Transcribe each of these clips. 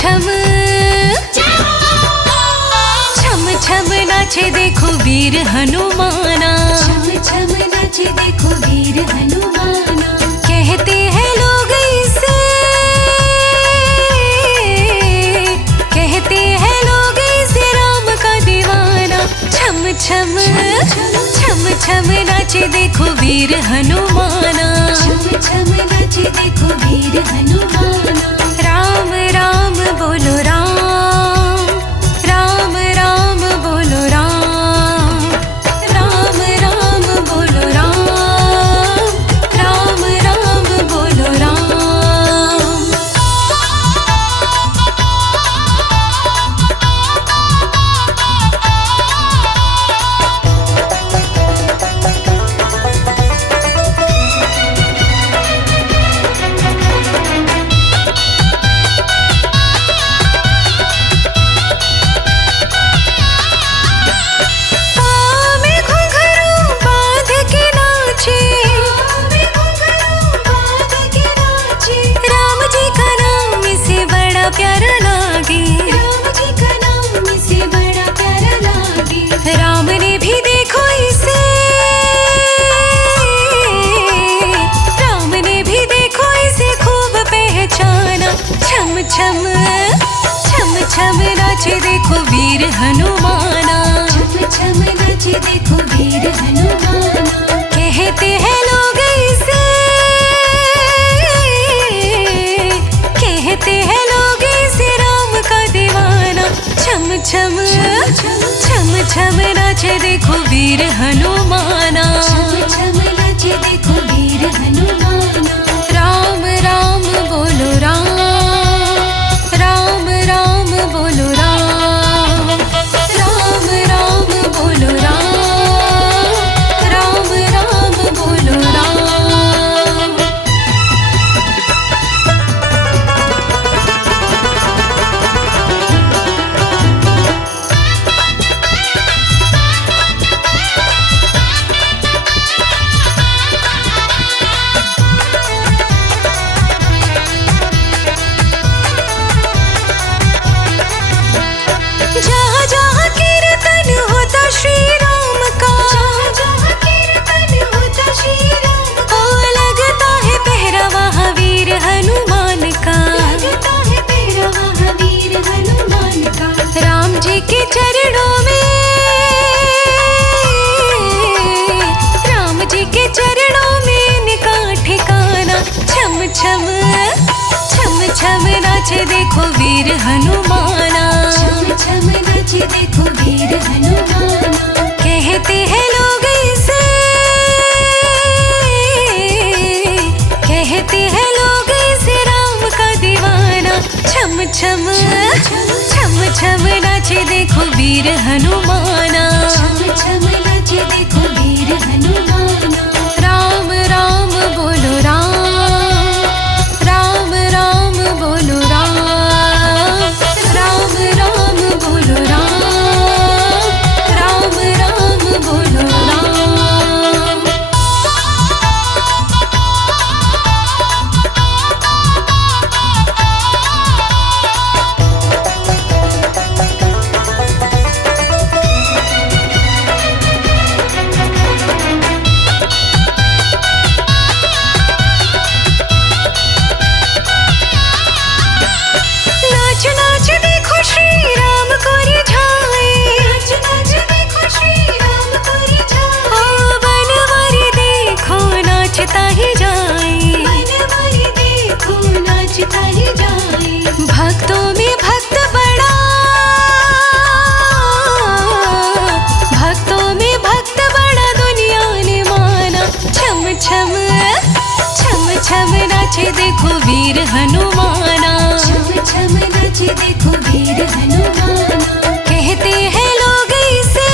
छम छम छम नाचे देखो वीर हनुमाना, छम छम नाचे देखो वीर हनुमाना। कहते हैं लोग इसे, कहते हैं लोग इसे राम का दीवाना। छम छम छम छम नाचे देखो वीर हनुमाना, छम छम नाचे देखो वीर हनुमाना। राम राम बोलो राम, राम राम बोलो राम, राम राम बोलो राम, राम राम बोलो राम। प्यारा लागे, राम जी का नाम इसे बड़ा प्यारा लागे। राम ने भी देखो इसे, राम ने भी देखो इसे खूब पहचाना। छम छम छम छम नाचे देखो वीर हनुमाना, छम छम नाचे देखो वीर हनुमाना। कहते हैं लोग इसे, कहते हैं लोग इसे राम का दीवाना। छम छम छम छम नाचे देखो वीर हनुमाना, छम छम नाचे देखो वीर हनुमाना। राम राम बोलो राम, राम राम बोलो राम, राम राम बोलो राम, राम राम बोलो राम। जहाँ जहाँ कीर्तन होता श्री राम का, जहाँ जहाँ कीर्तन होता श्री राम का। ओ लगता है पहरा वहाँ वीर हनुमान का, लगता है पहरा वहाँ वीर हनुमान का। राम जी के चरणों में, राम जी के चरणों में इनका ठिकाना। छम छम छम छम नाचे देखो वीर हनुमाना, छम छम नाचे देखो वीर हनुमाना। कहते हैं लोग इसे, कहते हैं लोग इसे राम का दीवाना। छम छम छम छम नाचे देखो वीर हनुमाना, छम छम नाचे देखो वीर हनुमाना। राम राम बोलो राम, राम राम बोलो राम, राम राम बोलो राम, राम राम बोलो राम। नाच नाच देखो श्री राम को रिझाए, नाच नाच देखो श्री राम को रिझाए। ओ बनवारी देखो नाचता ही जाए, बनवारी देखो नाचता ही जाए। भक्तों में भक्त बड़ा, भक्तों में भक्त बड़ा दुनिया ने माना। छम छम छम छम नाचे देखो वीर हनुमाना, छम छम नाचे देखो वीर हनुमाना। कहते हैं लोग इसे,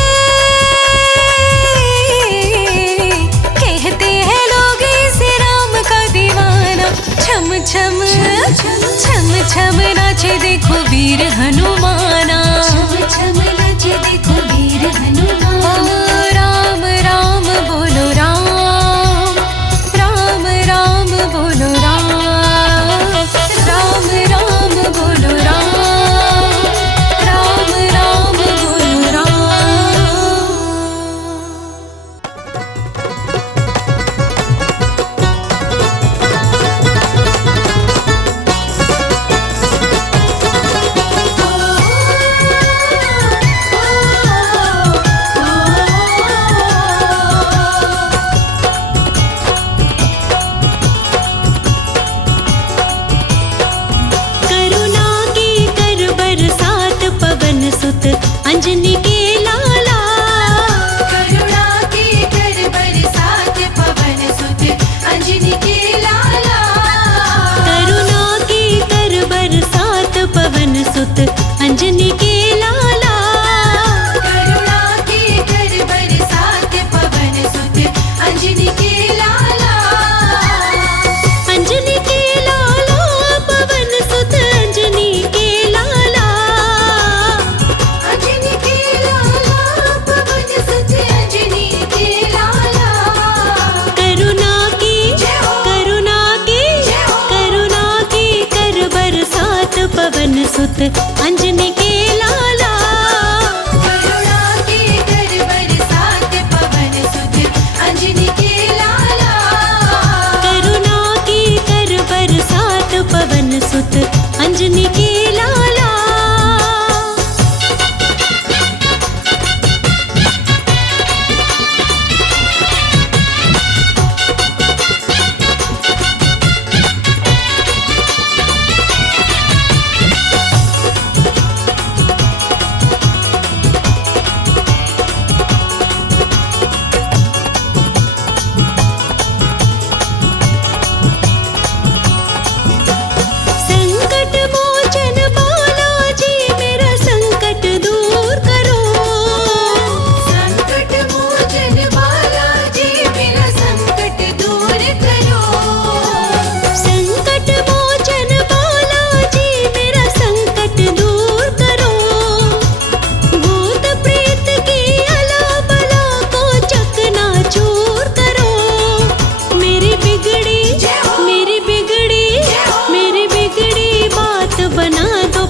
कहते हैं लोग इसे राम का दीवाना। छम छम छम छम नाचे देखो वीर हनुमाना, छम छम नाचे देखो वीर हनुमाना। ओ राम राम बोलो राम, राम राम बोलो राम, सुत अंजनी के लाला। करुणा के कर बरसात पवन सुत अंजनी के लाला। करुणा की कर बरसात पवन सुत अंजनी के लाला।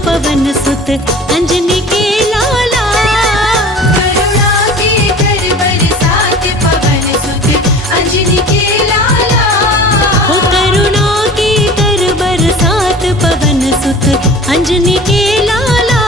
पवन सुत अंजनी के लाला। करुणा के कर बरसात पवन सुत अंजनी के लाला। हो करुणा की कर बरसात पवन सुत अंजनी के लाला।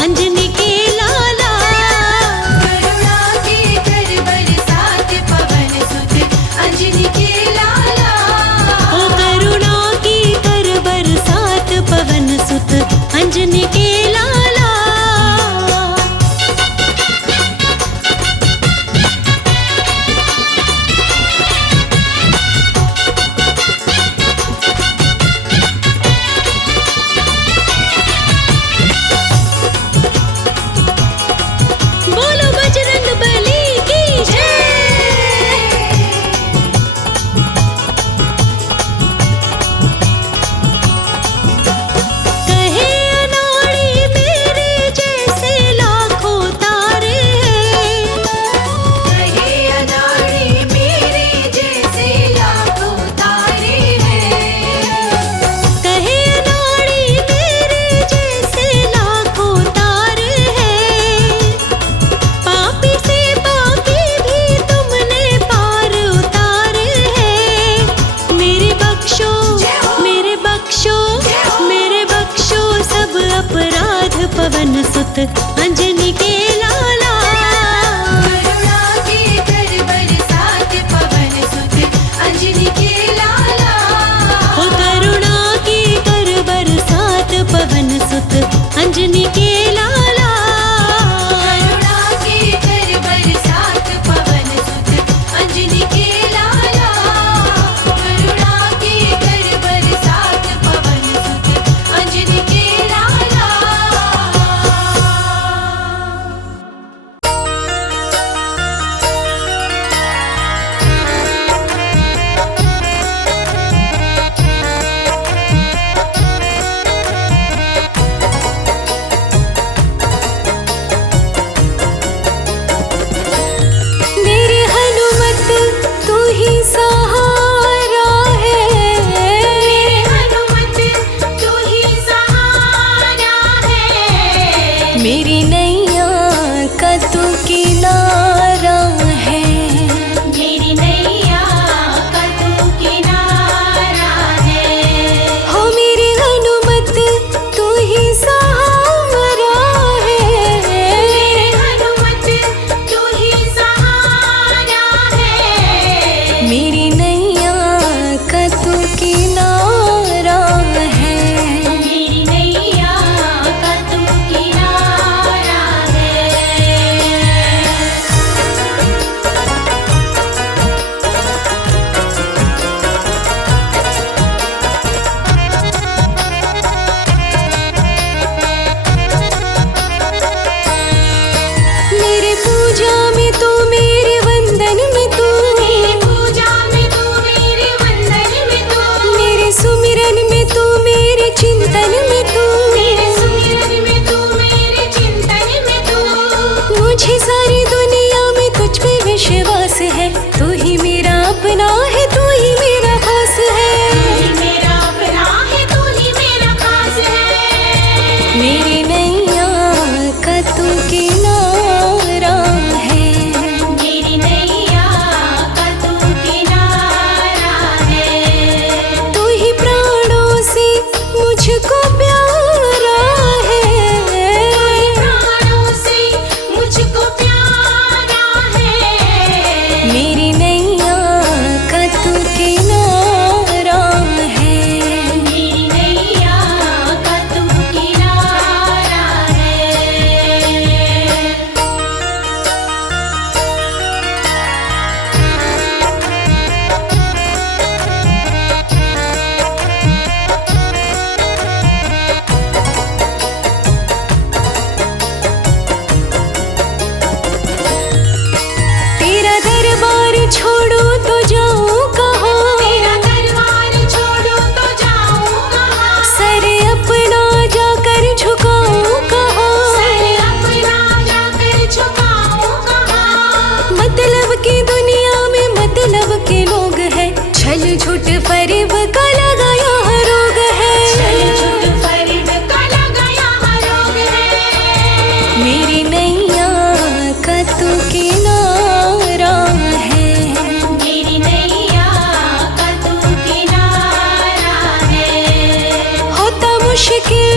अंजनी के लाला। करुणा के कर बरसात पवन सुत अंजनी के लाला। ओ करुणा की कर बरसात पवन सुत अंजनी के लाला। पवन सुत अंजनी के लाला। करुणा के कर बरसात पवन सुत अंजनी के लाला। हो करुणा की कर बरसात पवन सुत अंजनी के लाला। करुणा के कर बरसात पवन सुत अंजनी के लाला। करुणा के कर बरसात पवन सुत अंजनी के लाला।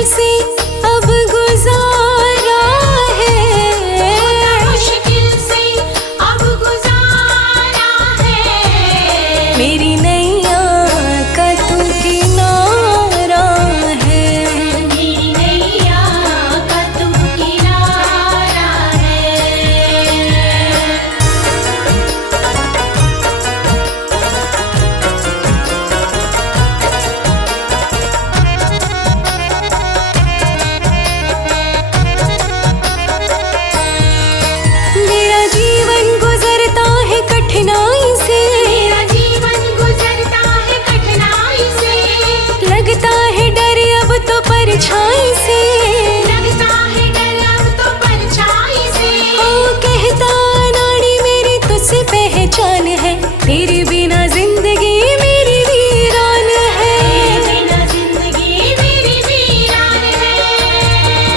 से अब गुजारा है, मुश्किल से अब गुजारा है। मेरी नैया का तू किनारा है, मेरी नैया का तू किनारा है। मेरा जीवन गुजरता है कठिनाई से, मेरा जीवन गुजरता है कठिनाई से। लगता है डर अब तो परछाई से, लगता है डर अब तो परछाई से। ओ कहता नाड़ी मेरी तुझसे पहचान है, तेरे बिना जिंदगी मेरी वीरान है, बिना जिंदगी मेरी वीरान है।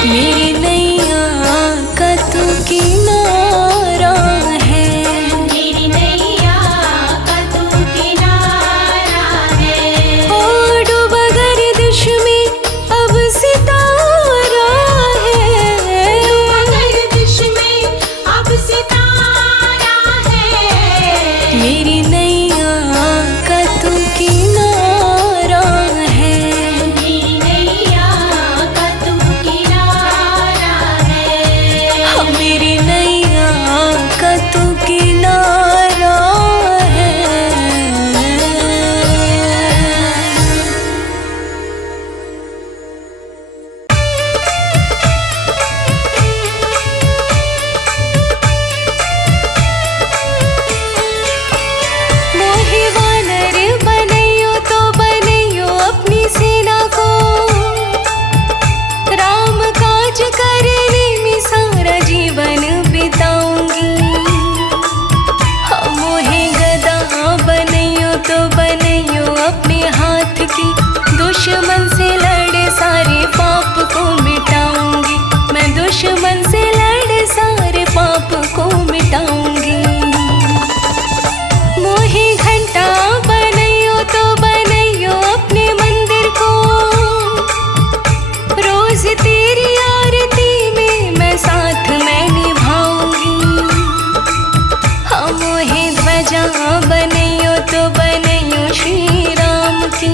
मेरी नैया का तू किनारा है, मेरी नैया का तू किनारा है। ओ डूबा गर्दिश में अब सितारा है, गर्दिश में अब सितारा है। मेरी नैया का तू किनारा है, मेरी नैया का तू किनारा है। हाँ, मेरी नैया का तू किनारा है। मोहे वानर बनैयो तो बनैयो अपनी सेना को, राम काज करने में सारा जीवन बिताऊंगी। हाँ, मोहे गदा बनैयो तो बनैयो अपने हाथ की, दुश्मन से लड़े सारे पाप को मिटाऊंगी, मैं दुश्मन से लड़े सारे पाप को मिटाऊंगी। मोहे घंटा बनैयो तो बनैयो अपने मंदिर को, रोज तेरी आरती में मैं साथ मैं निभाऊंगी। हाँ, मोहे ध्वजा बनैयो तो बनैयो श्री राम की,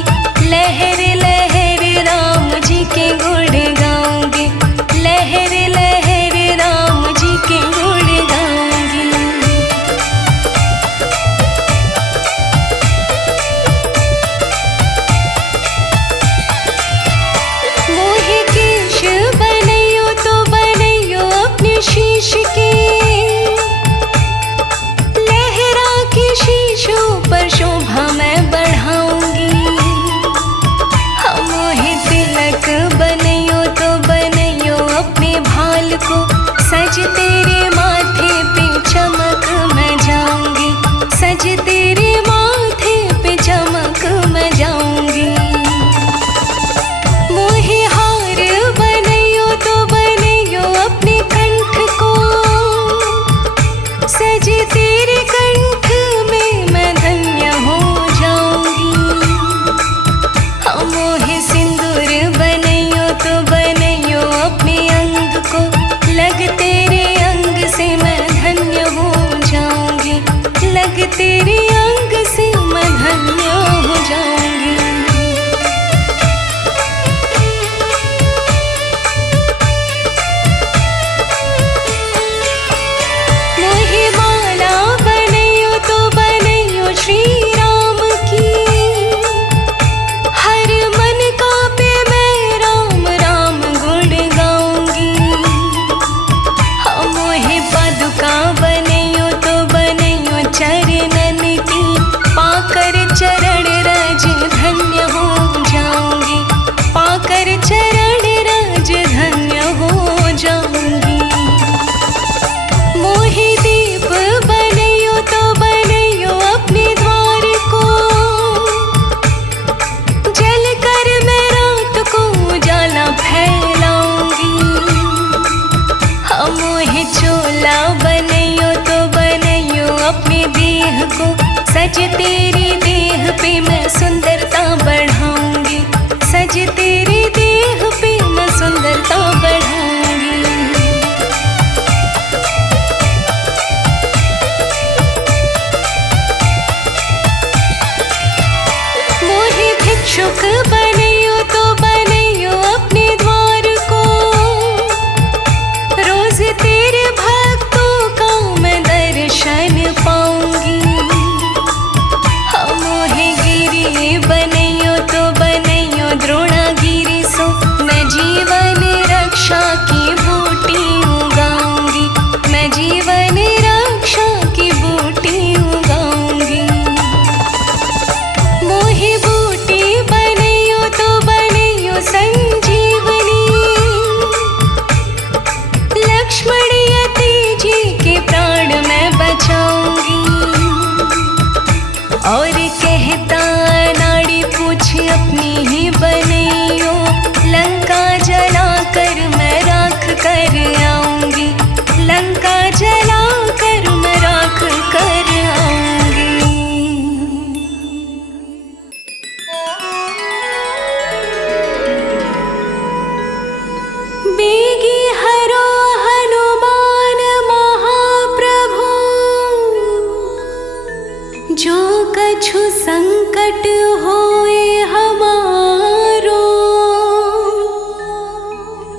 लहर लहर राम जी के गुण गाऊंगी, लहर लहर राम जी के गुण गाऊंगी। मोहे केश बनैयो तो बनैयो अपने शीश के, लहरा के शीशों पर शोभा मैं बढ़ाऊंगी। हाँ, मोहे तिलक बनैयो तो बनैयो अपने भाल को, सज तेरे माथे पे चमक मैं जाऊंगी, सज तेरे माथे पे चमक मैं जाऊंगी। मोहे हार बनैयो तो बनैयो अपने कंठ को, सज तेरे कंठ में मैं धन्य हो जाऊंगी। हाँ, मोहे सिंदूर बनैयो तो बनैयो अपने अंग को, लग तेरे अंग से मैं धन्य हो जाऊंगी, लग तेरे अंग से मैं धन्य हो जाऊंगी। मोहे माला बनैयो तो बनैयो श्री राम की, हर मन का पे मैं राम राम गुण गाऊंगी। हाँ, मोहे पादुका बनैयो तो बनैयो चरणन की, पाकर चरण रज धन्य हो जाऊंगी, पाकर चरण रज धन्य हो जाऊंगी। मोहे दीप बनैयो तो बनैयो अपने द्वार को, जल कर मैं रात को उजाला फैलाऊंगी। हाँ, मोहे चोला बनैयो तो बनैयो अपने देह को, सज तेरी देह पे मैं सुंदरता बढ़ाऊंगी, सज तेरी देह पे मैं शुक बनैयो तो बनैयो अपने द्वार को, रोज तेरे भक्तों का मैं दर्शन पाऊंगी। मोहे गिरी बनैयो तो बनैयो द्रोणागिरी सो, मैं जीवन रक्षा की बूटी उगाऊंगी, मैं जीवन रक्षा की बूटी उगाऊंगी। मोहे बूटी बनैयो तो बनैयो संजीवनी, लक्ष्मण यति जी के प्राण मैं बचाऊंगी। और कहता नाड़ी पूछ अपनी ही बनैयो, लंका जला कर मैं राख कर आऊंगी, लंका जला कर मैं राख कर आऊंगी। बेगी हरो हनुमान महाप्रभु, जो कछु संकट होए हमारो,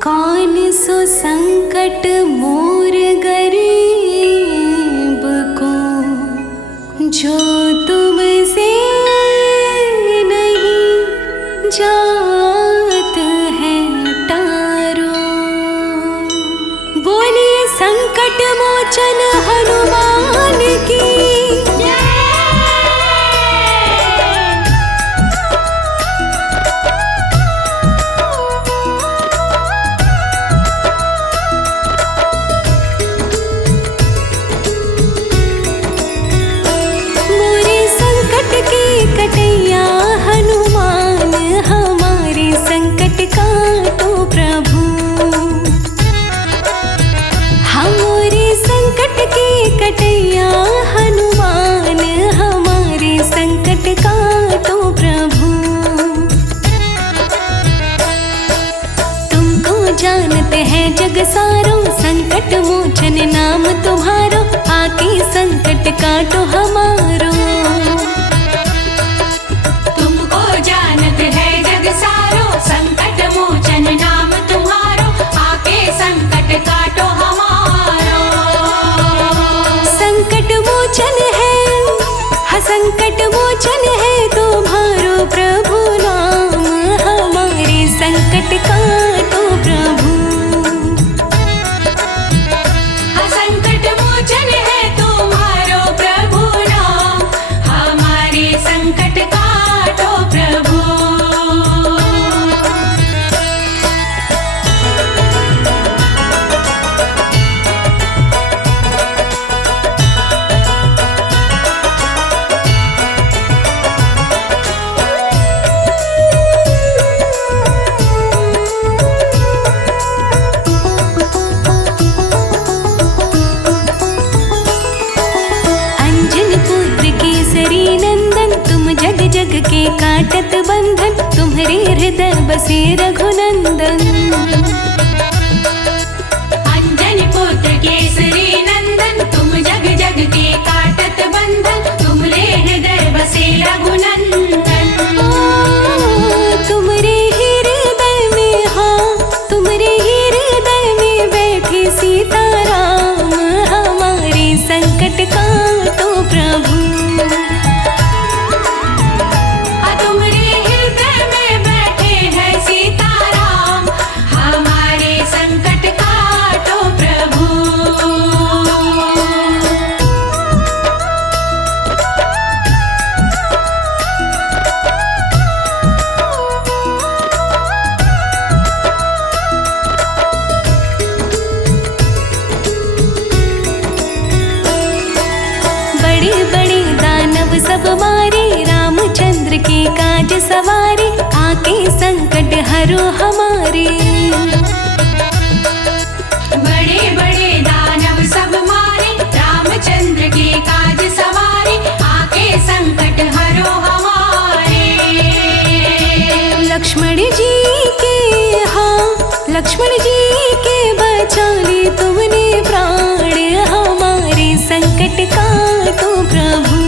कौन सो संकट मोर गरीब को, जो तुमसे नहीं जात है टारो। बोलिए संकट मोचन हनुमान की। कटैया हनुमान हमारे संकट काटो प्रभु, हमारे संकट के कटैया हनुमान हमारे संकट काटो प्रभु। तुमको जानते हैं जग सारो, संकट मोचन नाम तुम्हारो, आके संकट काटो हमारो। जानते है जग सारो, संकट मोचन नाम तुम्हारो, आके संकट काटो हमारो। संकट मोचन है, संकट मोचन है तुम्हारो प्रभु नाम, हमारे संकट काटो प्रभु। संकट मोचन है तुम्हारो प्रभु नाम, हमारे संकट काटो प्रभु। जग जग के काटत बंधन, तुम्हारे हृदय बसे रघुनंदन। अंजनी पुत्र केसरी नंदन, तुम जग जग के काटत बंधन, तुम्हारे हृदय बसे रघुनंदन। तुम्हारे हृदय में, हाँ तुम्हारे हृदय में बैठे सीताराम, हमारे संकट काटो प्रभु। सब मारे रामचंद्र के काज सवारे, आके संकट हरो हमारे। बड़े बड़े दानव सब मारे, रामचंद्र के काज सवारे, आके संकट हरो हमारे। लक्ष्मण जी के, हाँ लक्ष्मण जी के बचा ली तुमने प्राण, हमारे संकट काटो प्रभु।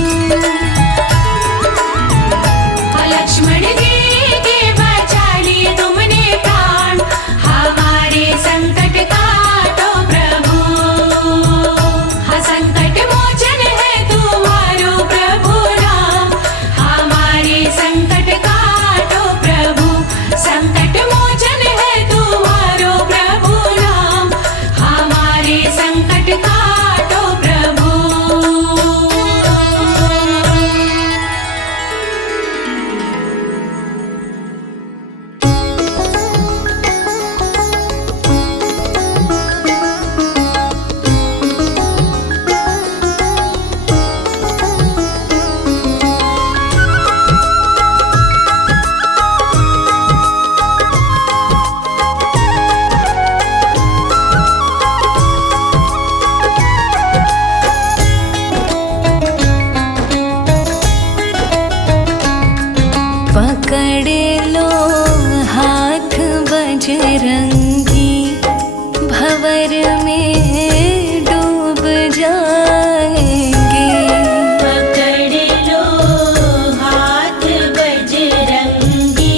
लक्ष्मण जी पकड़ लो हाथ बजरंगी, भंवर में डूब जाएंगे। पकड़ लो हाथ बजरंगी,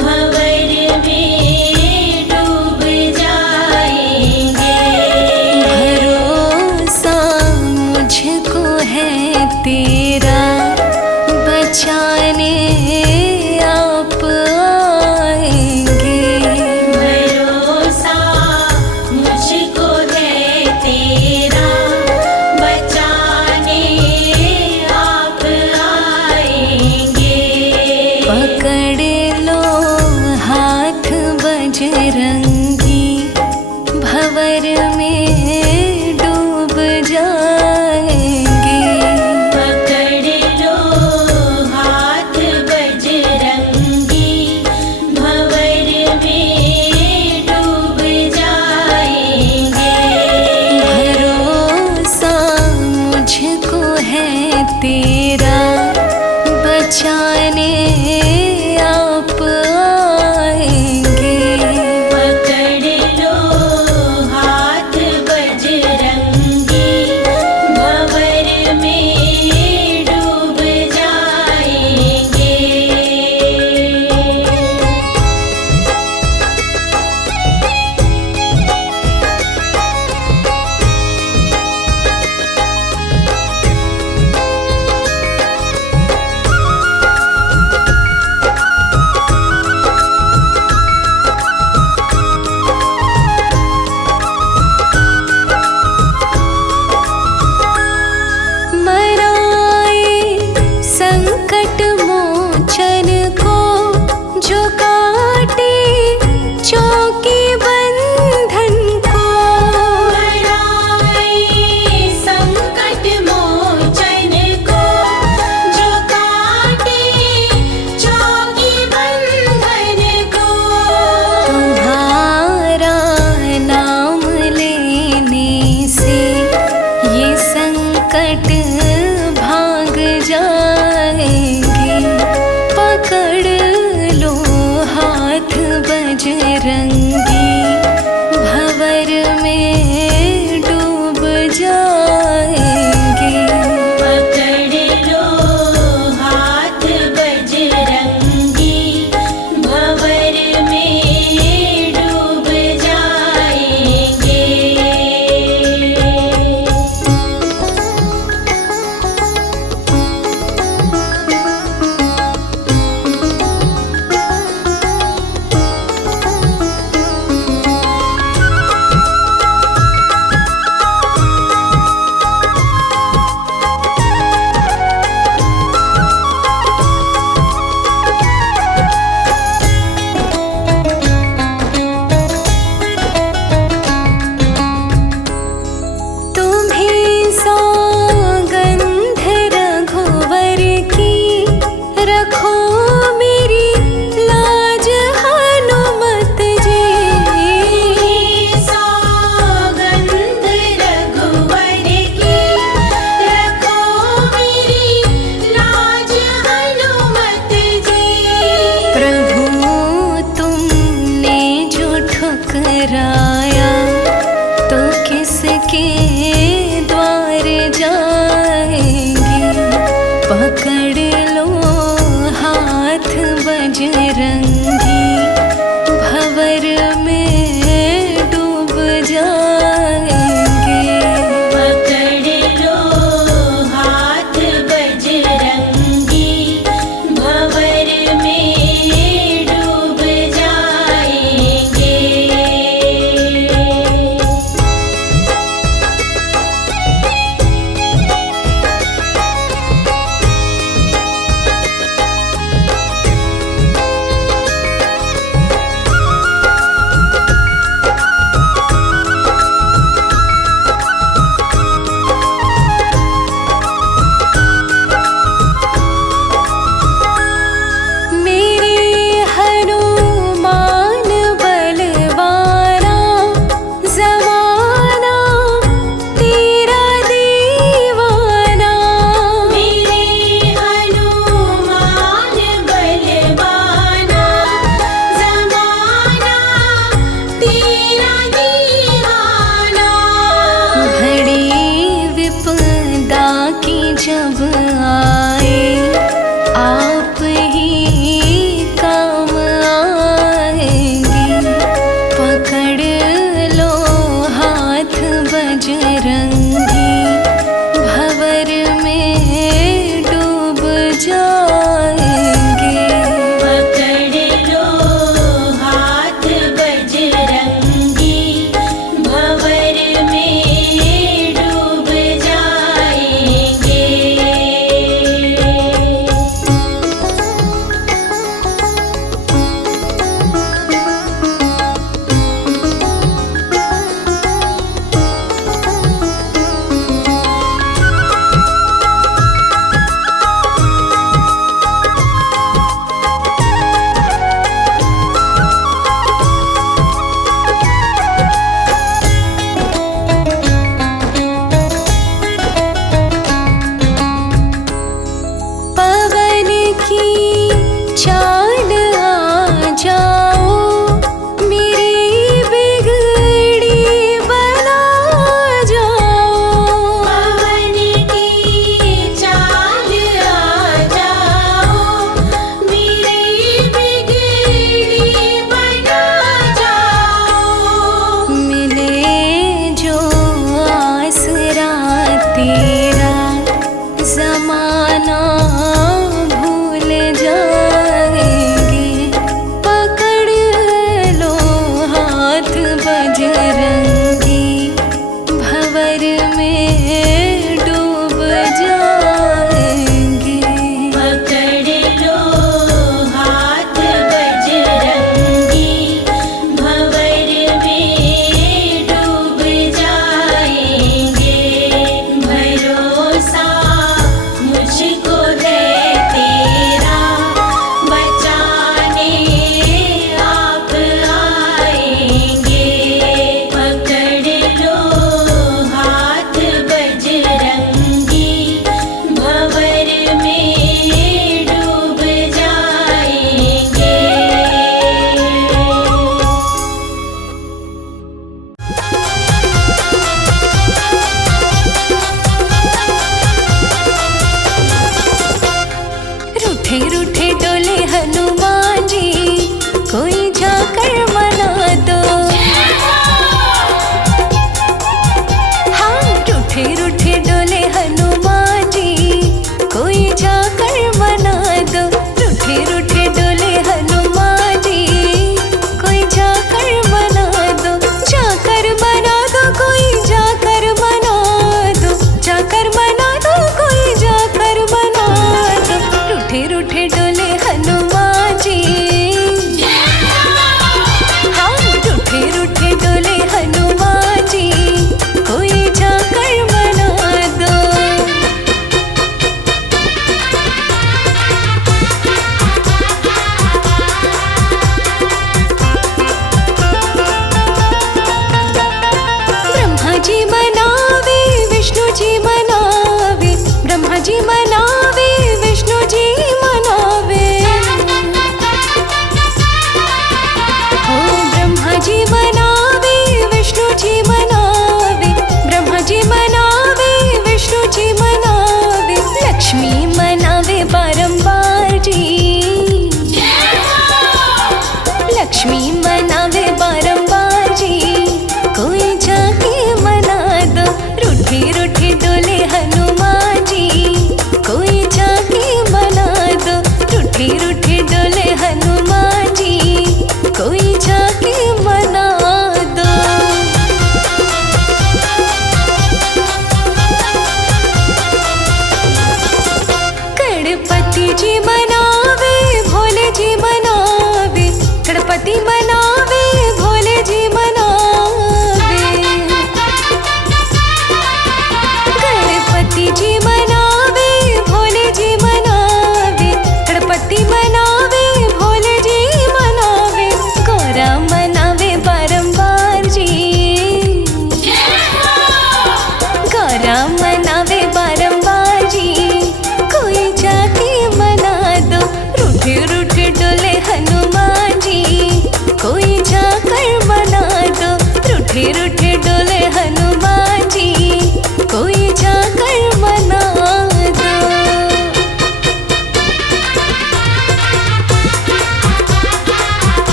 भंवर में डूब जाएंगे। भरोसा मुझको है तेरा, बचाने आप आएंगे। भरोसा मुझको है तेरा, बचाने आप आएंगे। पकड़ लो हाथ बजरंगी, भंवर में डूब जाएंगे। पकड़ लो हाथ बजरंगी, भंवर में डूब जाएंगे। भरोसा मुझको है तेरा, बचाने आप आएंगे। पकड़ लो हाथ बजरंगी, भंवर में डूब जाएंगे। मराए संकट मोचन को, जो काटे चौकी बंधन को। मराए संकट मोचन को, जो काटे चौकी बंधन को। तुम्हारा नाम लेने से ये संकट भाग जाएंगे। पकड़ लो हाथ बजरंगी, भंवर में डूब जाएंगे। पकड़ लो हाथ बजरंगी, भंवर में डूब जाएंगे। तुम्हें सौगंध रघुवर की, रखो मेरी लाज हनुमत जी। सौगंध रघुवर की, रखो मेरी लाज हनुमत जी। प्रभु तुमने जो ठुकराया, तो किसके द्वार जाएंगे। पकड़ लो हाथ बजरंगी, भंवर में डूब जाएंगे। पकड़ लो हाथ बजरंगी, भंवर में डूब जाएंगे।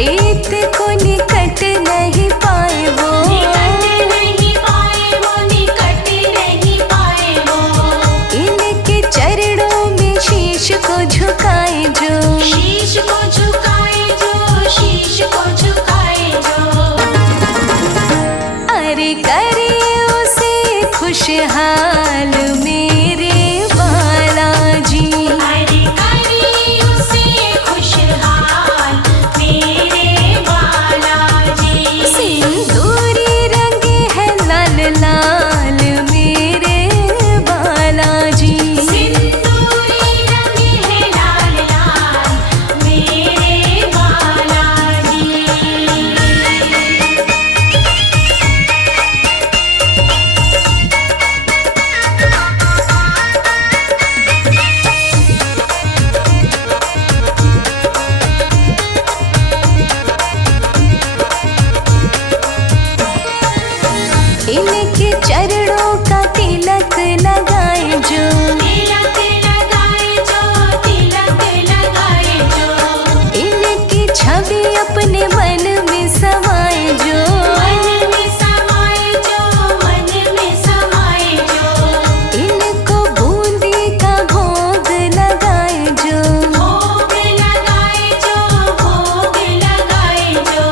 प्रीत को निकट नहीं पाए वो, निकट नहीं पाए वो, निकट नहीं पाए वो। इनके चरणों में शीश को झुकाए जो, शीश को झुकाए जो, शीश को झुकाए जो। अरे करे उसे खुशहाल मेरे बालाजी, अरे करे उसे खुशहाल मेरे बालाजी। सिंदूरी रंगे है लाल लाल मेरे बालाजी, सिंदूरी रंगे है लाल लाल मेरे बालाजी। इनके चरणों का तिलक लगाए जो, तिलक लगाए जो, तिलक लगाए जो। इनकी छवि अपने मन में समाए जो, मन में समाए जो, मन में समाए जो। इनको बूंदी का भोग लगाए जो, भोग लगाए जो, भोग लगाए जो।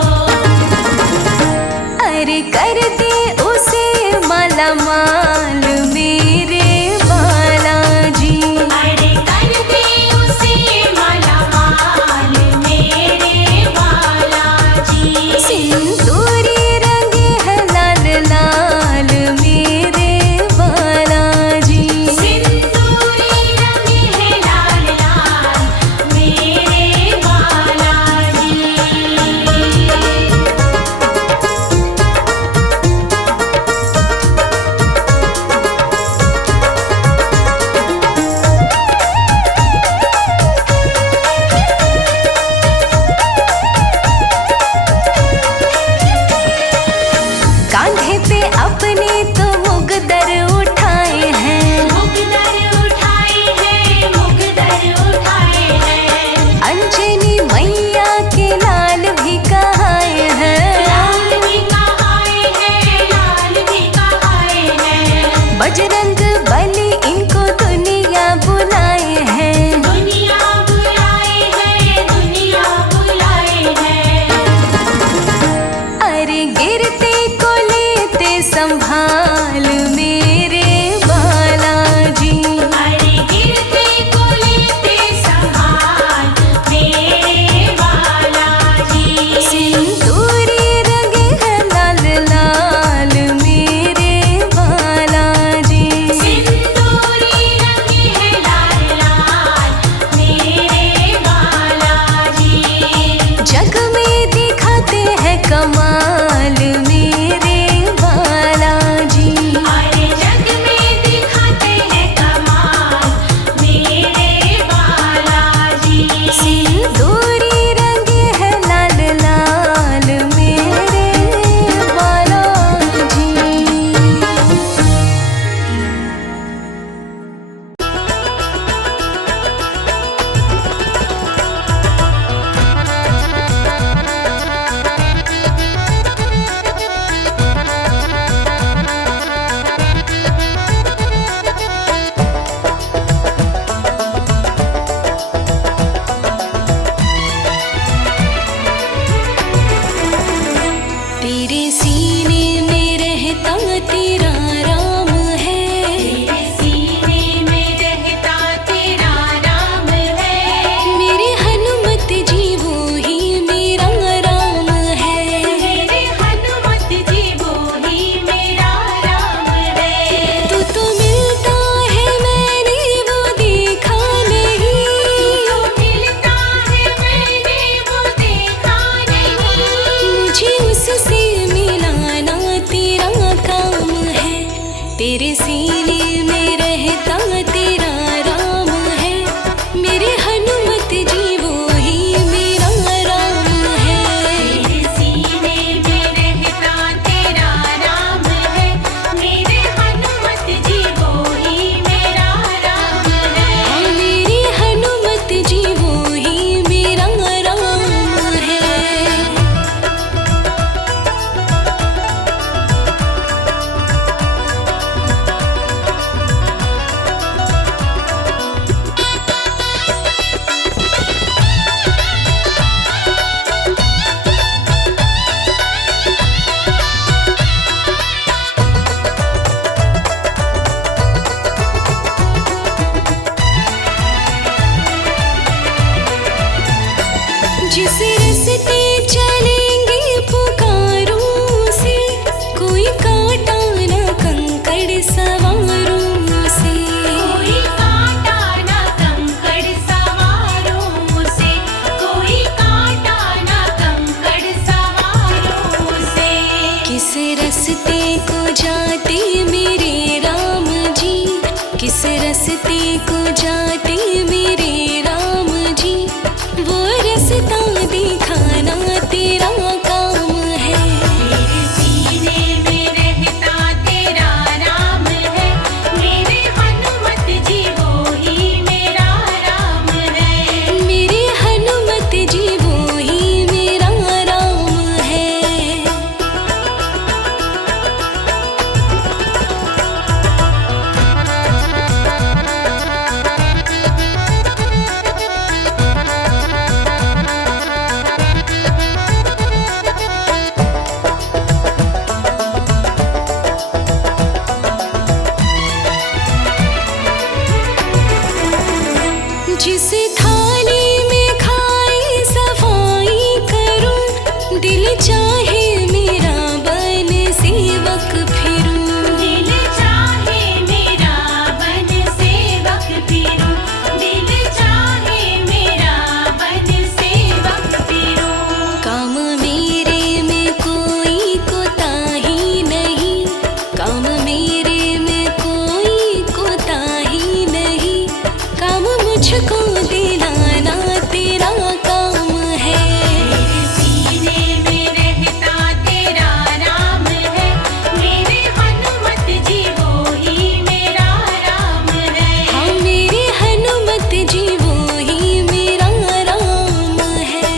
अरे कर दे उसे माला माल मेरे बालाजी, अरे कर दे उसे माला माल मेरे बालाजी। सिंदूरी रंगे है लाल लाल मेरे बालाजी, सिंदूरी रंगे है लाल लाल मेरे बालाजी। कांधे पे अपने तो मुगदर उठाए हैं, मुगदर उठाए हैं, मुगदर उठाए हैं। अंजनी मैया के लाल भी कहाए हैं, लाल भी कहाए हैं, लाल भी कहाए हैं। बजरंग बली इनको दुनिया बुलाए हैं, दुनिया बुलाए हैं, दुनिया बुलाए हैं। अरे गिरते को लेते संभाल मेरे बालाजी, अरे गिरते को लेते संभाल मेरे बालाजी। सिंदूरी रंगे है लाल लाल मेरे बालाजी, सिंदूरी रंगे है लाल लाल मेरे बालाजी। जग में दिखाते हैं कमाल मेरे बालाजी, अरे जग में दिखाते हैं कमाल मेरे बालाजी। सिंदूरी रंगे है लाल लाल मेरे बालाजी। तेरे सीने में रहता तेरा राम है, तेरे सीने में रहता तेरा राम है। मेरे हनुमत जी वो ही मेरा राम है, मेरे हनुमत जी वो ही मेरा राम है। तू तो मिलता है मैंने वो देखा नहीं, तो मिलता है मैंने वो देखा नहीं। मुझे उससे मिलाना तेरा काम है, तेरे सीने में रहता तेरा राम है, मेरे हनुमत जी वो ही मेरा राम है। तेरे सीने में रहता तेरा राम है, मेरे हनुमत जी वो ही मेरा राम है। मेरी हनुमत जी वो ही मेरा राम है। को जाते मेरे राम जी, वो रास्ता दिखाना तेरा काम है। मेरे सीने में रहता तेरा राम है, मेरे हनुमत जी वो ही मेरा राम है। मेरे हनुमत जी वो ही मेरा राम है। जिस थाली में खाई सफाई करूं, दिल चाहे मेरा बन सेवक फिरूं। दिल चाहे मेरा बन सेवक फिरूं, दिल चाहे मेरा बन सेवक फिरूं। काम मेरे में कोई कोताही नहीं, काम मेरे में कोई कोताही नहीं, काम मुझको दिलाना तेरा काम है। मेरे सीने में रहता तेरा राम है, मेरे हनुमत जी वो ही मेरा राम है। हाँ, मेरे हनुमत जी वो ही मेरा राम है।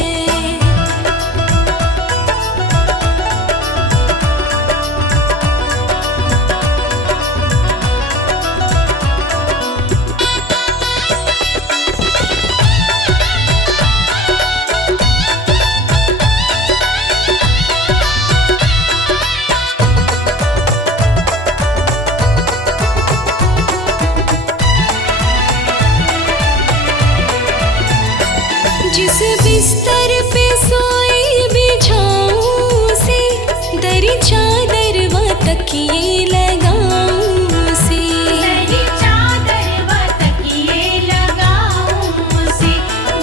जिस बिस्तर पे सोई बिछाऊं से, दरी चादर व तकिए लगाऊं से। दरी चादर व तकिए लगाऊं से,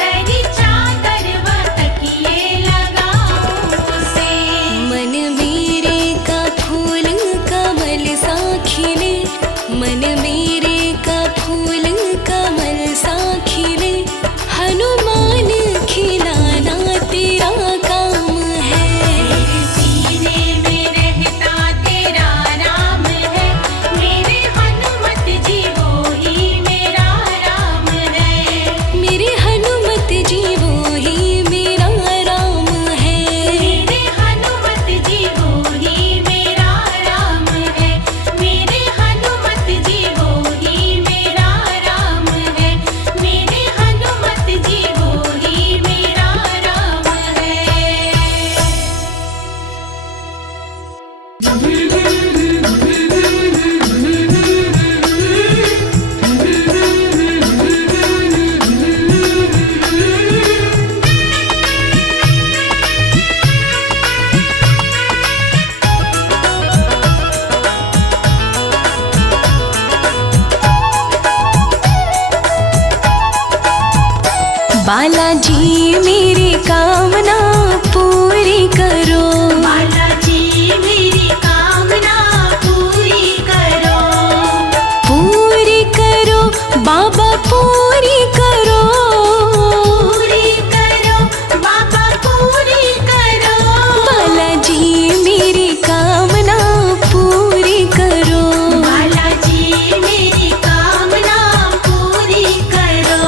दरी चादर व तकिए लगाऊं से। मन मेरे का फूल कमल सा खिले, मन मेरे का फूल कमल सा खिले, हनुमान खिलाना तेरा काम है। मेरे सीने में रहता तेरा राम है, मेरे हनुमत जी वो ही मेरा राम है। मेरे हनुमत जी वो ही मेरा राम है। मेरे हनुमत जी वो ही मेरा राम है, मेरे हनुमत जी वो ही मेरा राम है, मेरे हनुमत जी वो ही मेरा राम है। बालाजी मेरी कामना पूरी करो, बालाजी मेरी कामना पूरी करो, पूरी करो बाबा पूरी करो, पूरी करो बाबा पूरी करो। बालाजी मेरी कामना पूरी करो। बालाजी मेरी कामना पूरी करो।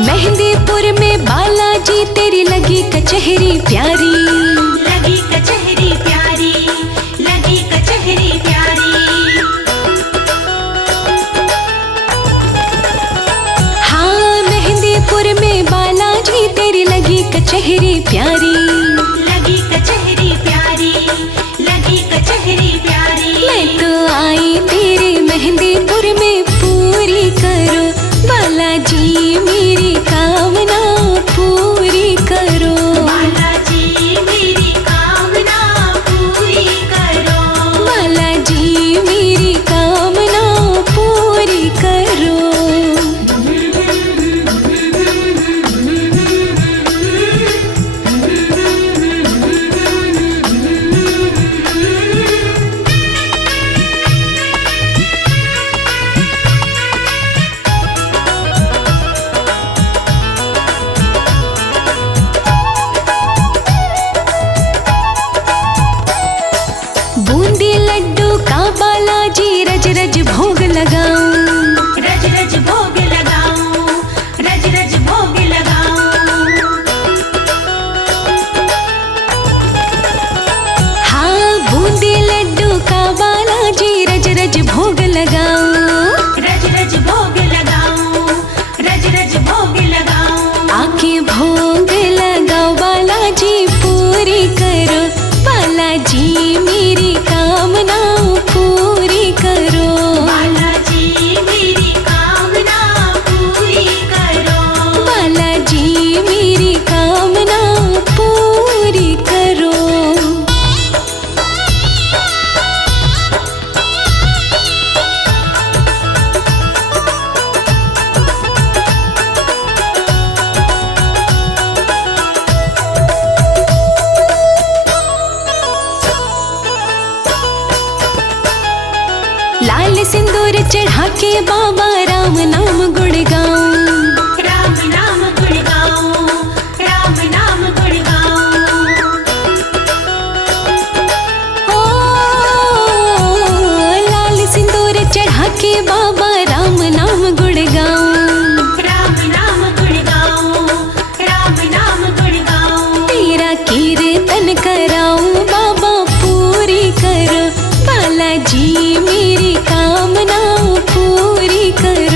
मेहंदीपुर में बालाजी तेरी लगी कचहरी प्यारी, लगी कचहरी प्यारी, लगी कचहरी प्यारी। हाँ, मेहंदीपुर में बालाजी तेरी लगी कचहरी प्यारी, लगी कचहरी प्यारी, लगी कचहरी प्यारी। मैं तो आई तेरे मेहंदीपुर में पूरी करो, बालाजी मेरी कामना पूरी करो। बालाजी मेरी कामना पूरी करो। बालाजी के बाबा राम नाम गुण गाऊं। राम नाम गुण गाऊं, राम नाम गुण गाऊं। ओ लाल सिंदूर चढ़ा के बाबा राम नाम गुण गाऊं। राम नाम गुण गाऊं, राम नाम गुण गाऊं। तेरा कीर्तन कराऊं बाबा पूरी करो, बालाजी मेरी कामना पूरी करो।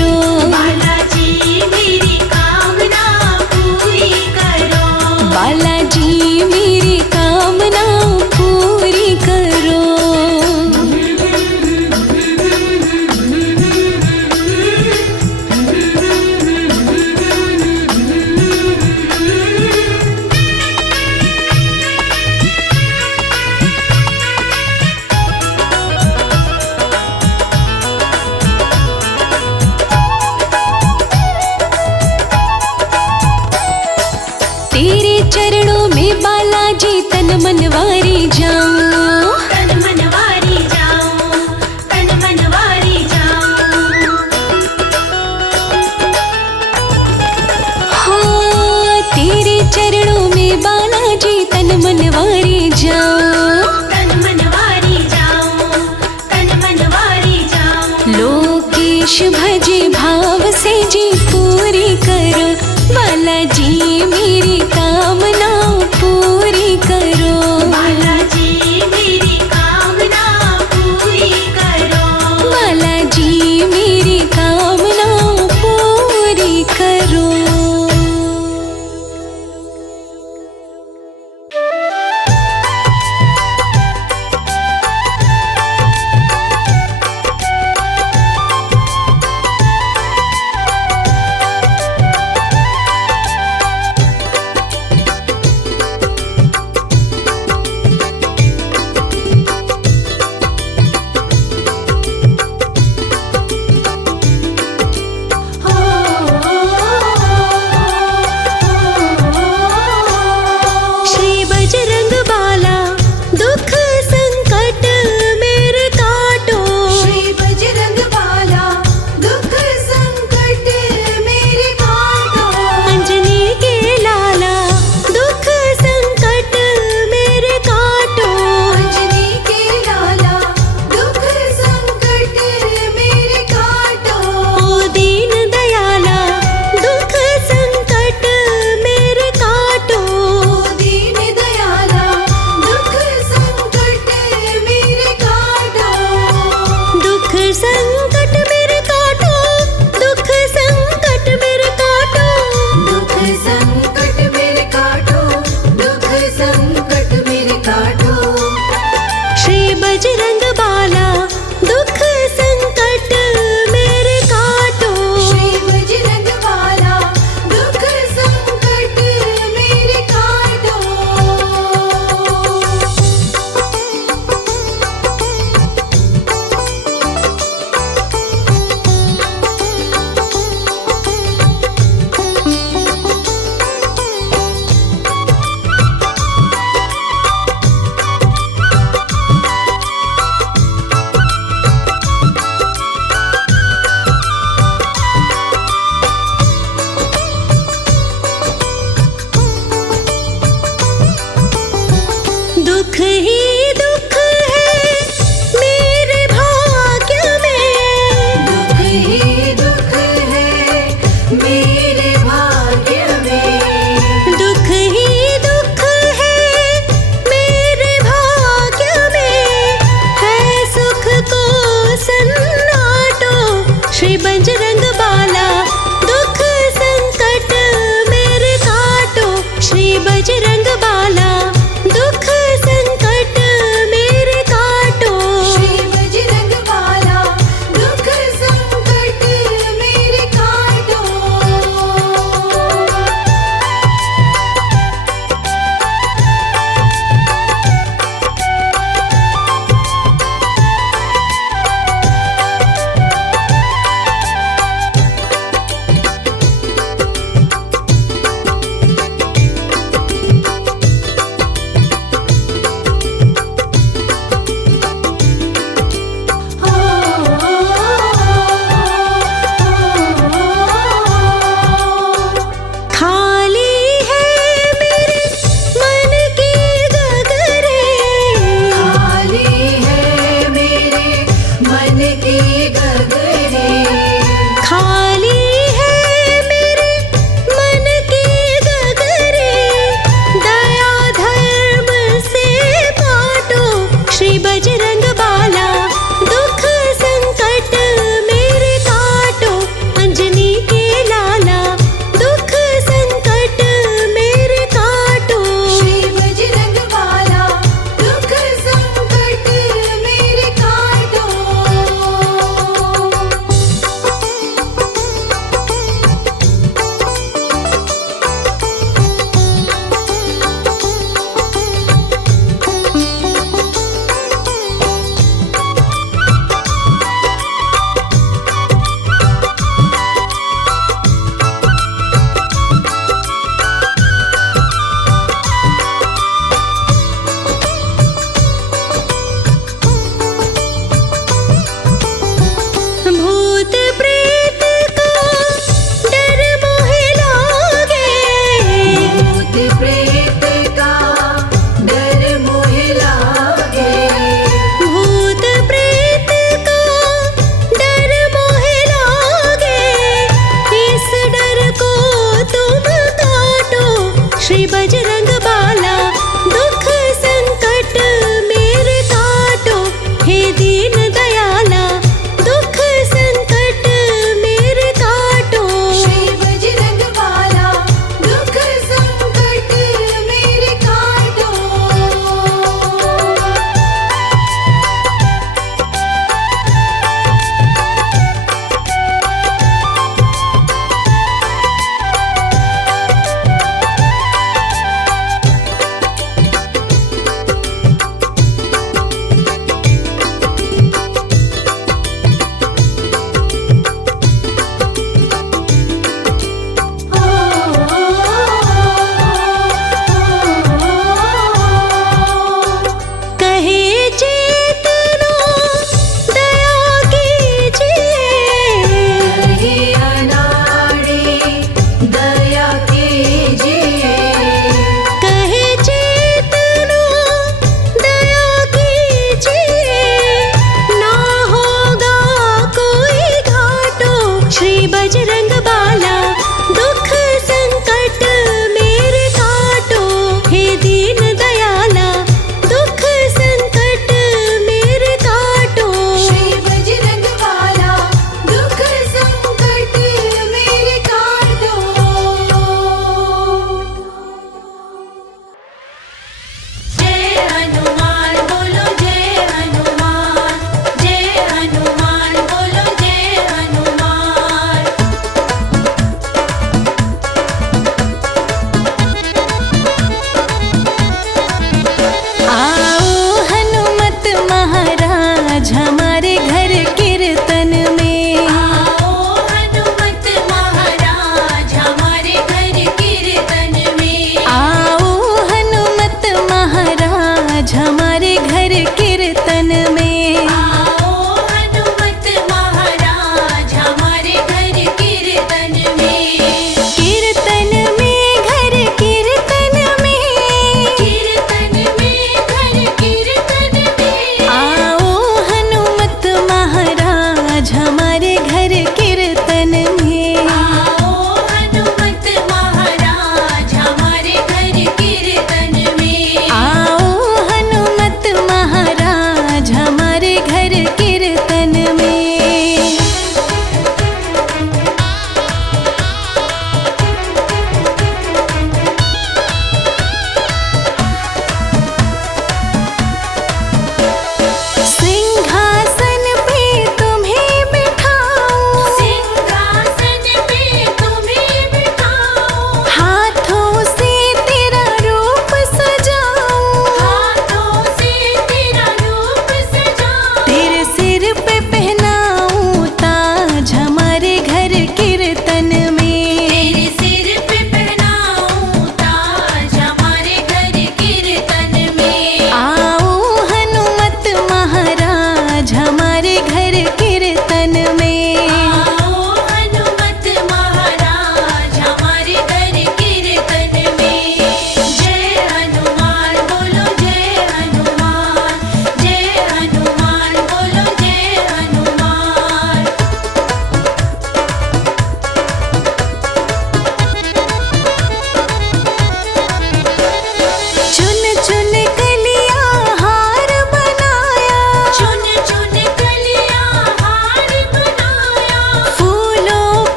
श्री बजरंग बाला दुख संकट मेरे काटो, हे दीन दयाला दुख संकट मेरे काटो। श्री बजरंग बाला दुख संकट मेरे काटो।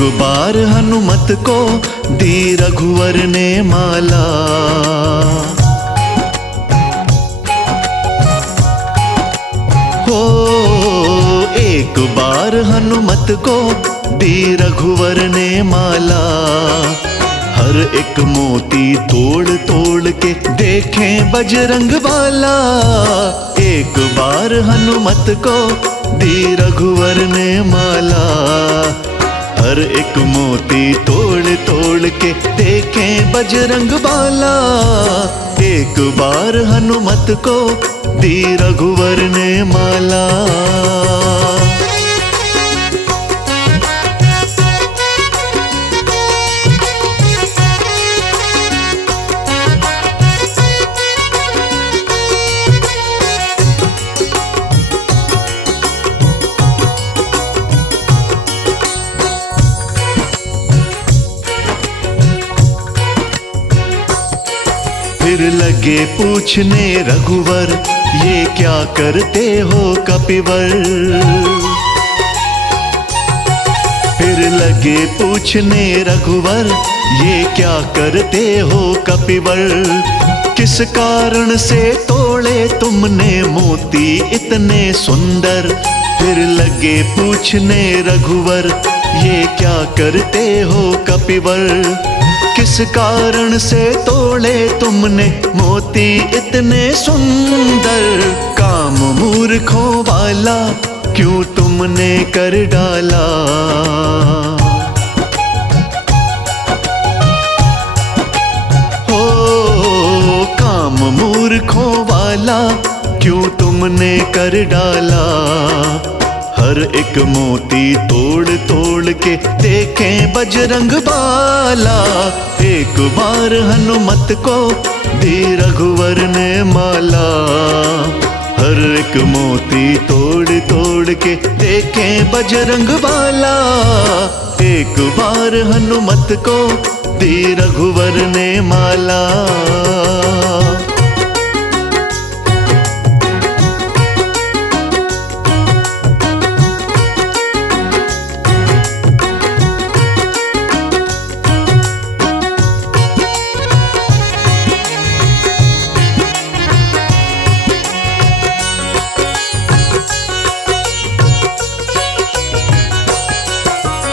एक बार हनुमत को दी रघुवर ने माला। हो एक बार हनुमत को दी रघुवर ने माला। हर एक मोती तोड़ तोड़ के देखें बजरंग बाला। एक बार हनुमत को दी रघुवर ने माला। हर एक मोती तोड़ तोड़ के देखें बजरंग बाला। एक बार हनुमत को दी रघुवर ने माला। फिर लगे पूछने रघुवर, ये क्या करते हो कपिवर। फिर लगे पूछने रघुवर, ये क्या करते हो कपिवर। किस कारण से तोड़े तुमने मोती इतने सुंदर। फिर लगे पूछने रघुवर, ये क्या करते हो कपिवर। किस कारण से तोड़े तुमने मोती इतने सुंदर। काम मूर्खों वाला क्यों तुमने कर डाला। हो काम मूर्खों वाला क्यों तुमने कर डाला। हर एक मोती तोड़ तोड़ के देखें बजरंग बाला। एक बार हनुमत को दी रघुवर ने माला। हर एक मोती तोड़ तोड़ के देखें बजरंग बाला। एक बार हनुमत को दी रघुवर ने माला।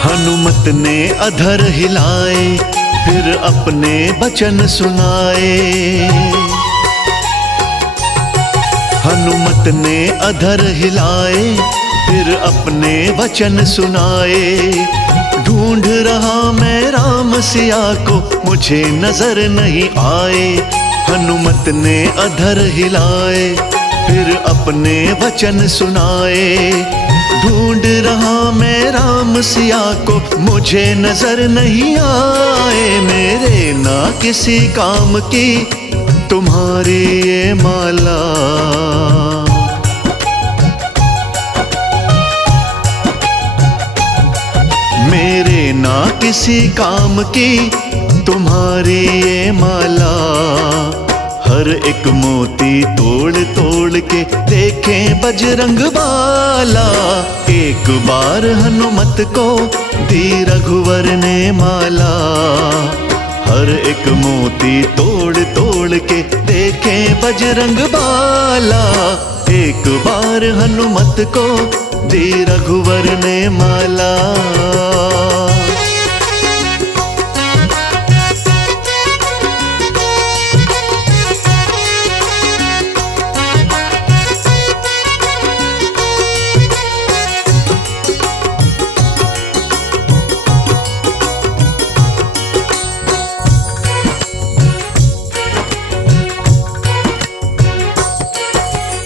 हनुमत ने अधर हिलाए, फिर अपने वचन सुनाए। हनुमत ने अधर हिलाए, फिर अपने वचन सुनाए। ढूंढ रहा मैं राम सिया को, मुझे नजर नहीं आए। हनुमत ने अधर हिलाए, फिर अपने वचन सुनाए। ढूंढ रहा मैं राम सिया को, मुझे नजर नहीं आए। मेरे ना किसी काम की तुम्हारी ये माला। मेरे ना किसी काम की तुम्हारी ये माला। हर एक मोती तोड़ तोड़ के देखें बजरंग बाला। एक बार हनुमत को दी रघुवर ने माला। हर एक मोती तोड़ तोड़ के देखें बजरंग बाला। एक बार हनुमत को दी रघुवर ने माला।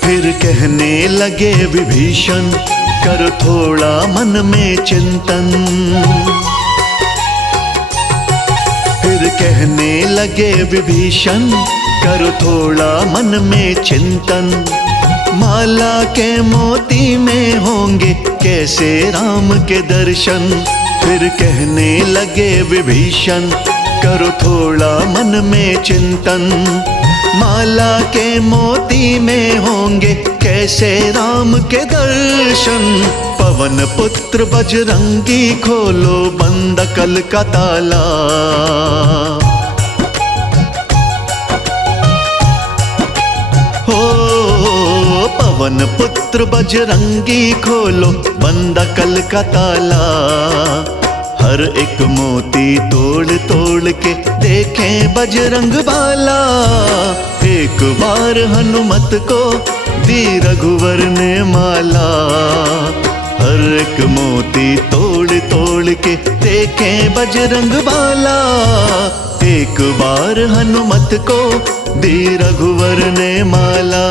फिर कहने लगे विभीषण, कर थोड़ा मन में चिंतन। फिर कहने लगे विभीषण, कर थोड़ा मन में चिंतन। माला के मोती में होंगे कैसे राम के दर्शन। फिर कहने लगे विभीषण, करो थोड़ा मन में चिंतन। माला के मोती में होंगे कैसे राम के दर्शन। पवन पुत्र बजरंगी खोलो बंद कल का ताला। हो पवन पुत्र बजरंगी खोलो बंद कल का ताला। हर एक मोती तोड़ तोड़ के देखें बजरंग बाला। एक बार हनुमत को दी रघुवर ने माला। हर एक मोती तोड़ तोड़ के देखें बजरंग बाला। एक बार हनुमत को दी रघुवर ने माला।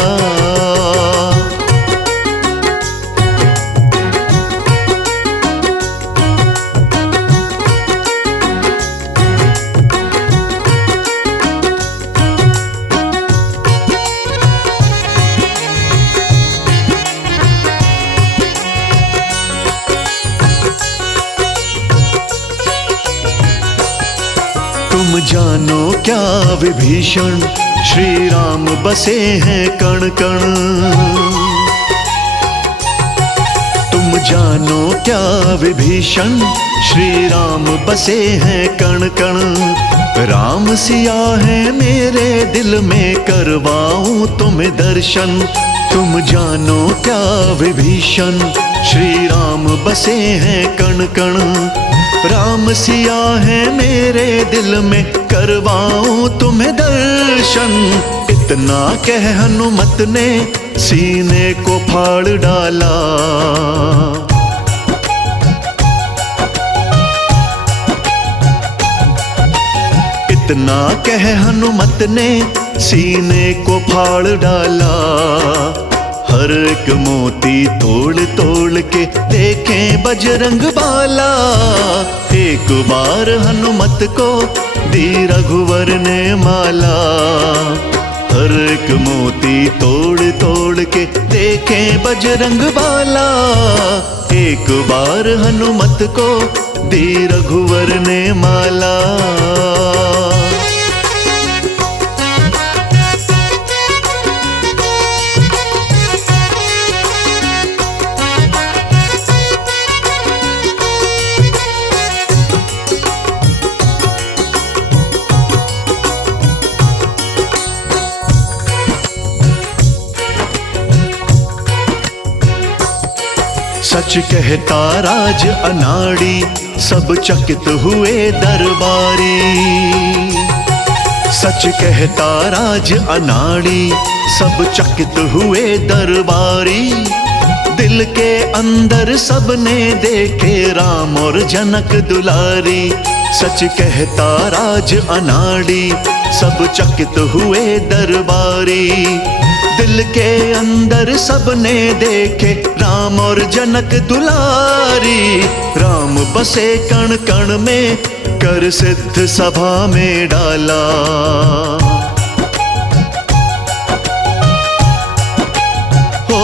तुम जानो क्या विभीषण श्री राम बसे हैं कण कण। तुम जानो क्या विभीषण श्री राम बसे हैं कण कण। राम सिया है मेरे दिल में करवाऊं तुम्हें दर्शन। तुम जानो क्या विभीषण श्री राम बसे हैं कण कण। राम सिया है मेरे दिल में करवाऊं तुम्हें दर्शन। इतना कह हनुमत ने सीने को फाड़ डाला। इतना कह हनुमत ने सीने को फाड़ डाला। हर एक मोती तोड़ तोड़ के देखें बजरंग बाला। एक बार हनुमत को दी रघुवर ने माला। हर एक मोती तोड़ तोड़ के देखें बजरंग बाला। एक बार हनुमत को दी रघुवर ने माला। सच कहता राज अनाड़ी सब चकित हुए दरबारी। सच कहता राज अनाड़ी सब चकित हुए दरबारी। दिल के अंदर सबने देखे राम और जनक दुलारी। सच कहता राज अनाड़ी सब चकित हुए दरबारी। दिल के अंदर सबने देखे राम और जनक दुलारी। राम बसे कण कण में कर सिद्ध सभा में डाला। हो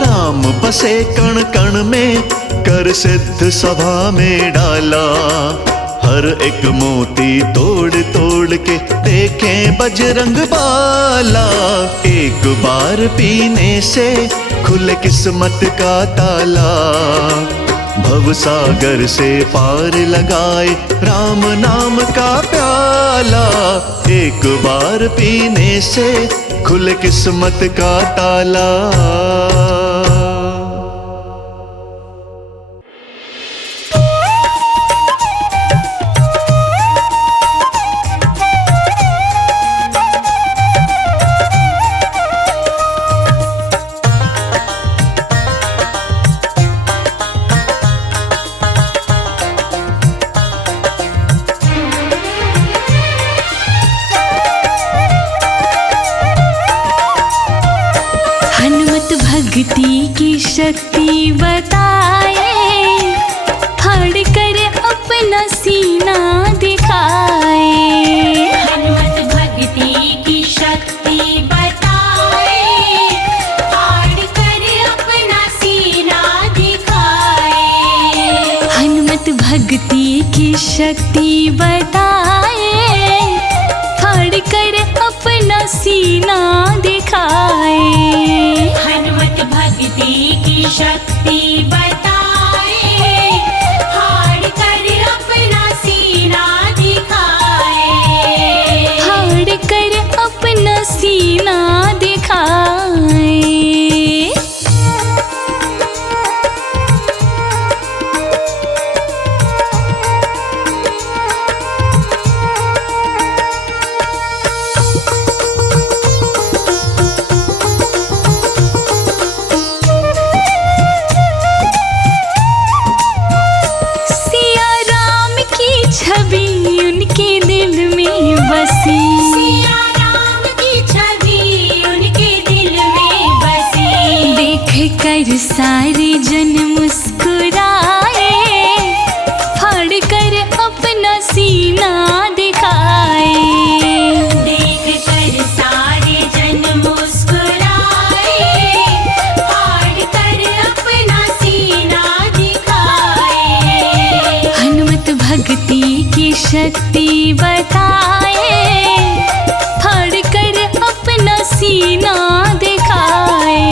राम बसे कण कण में कर सिद्ध सभा में डाला। हर एक मोती तोड़ तोड़ के देखें बजरंग बाला। एक बार पीने से खुले किस्मत का ताला। भवसागर से पार लगाए राम नाम का प्याला। एक बार पीने से खुले किस्मत का ताला। भक्ति की शक्ति बताए, फाड़ कर अपना सीना दिखाए। हनुमत भक्ति की शक्ति बताए, फाड़ कर अपना सीना दिखाए। हनुमत भक्ति की शक्ति बताए, फाड़ कर अपना सीना दिखाए। शक्ति बताए, फाड़ कर अपना सीना दिखाए। फाड़ कर अपना सीना दिखाए। छवि उनके दिल में बसी, सिया राम की छवि उनके दिल में बसी। देख कर सारे जन मुस्कुराए, फाड़ कर अपना सीना दिखाए। देख कर सारे जन मुस्कुराए, फाड़ कर अपना सीना दिखाए। हनुमत भक्ति की शक्ति बताए, फाड़ कर अपना सीना दिखाए।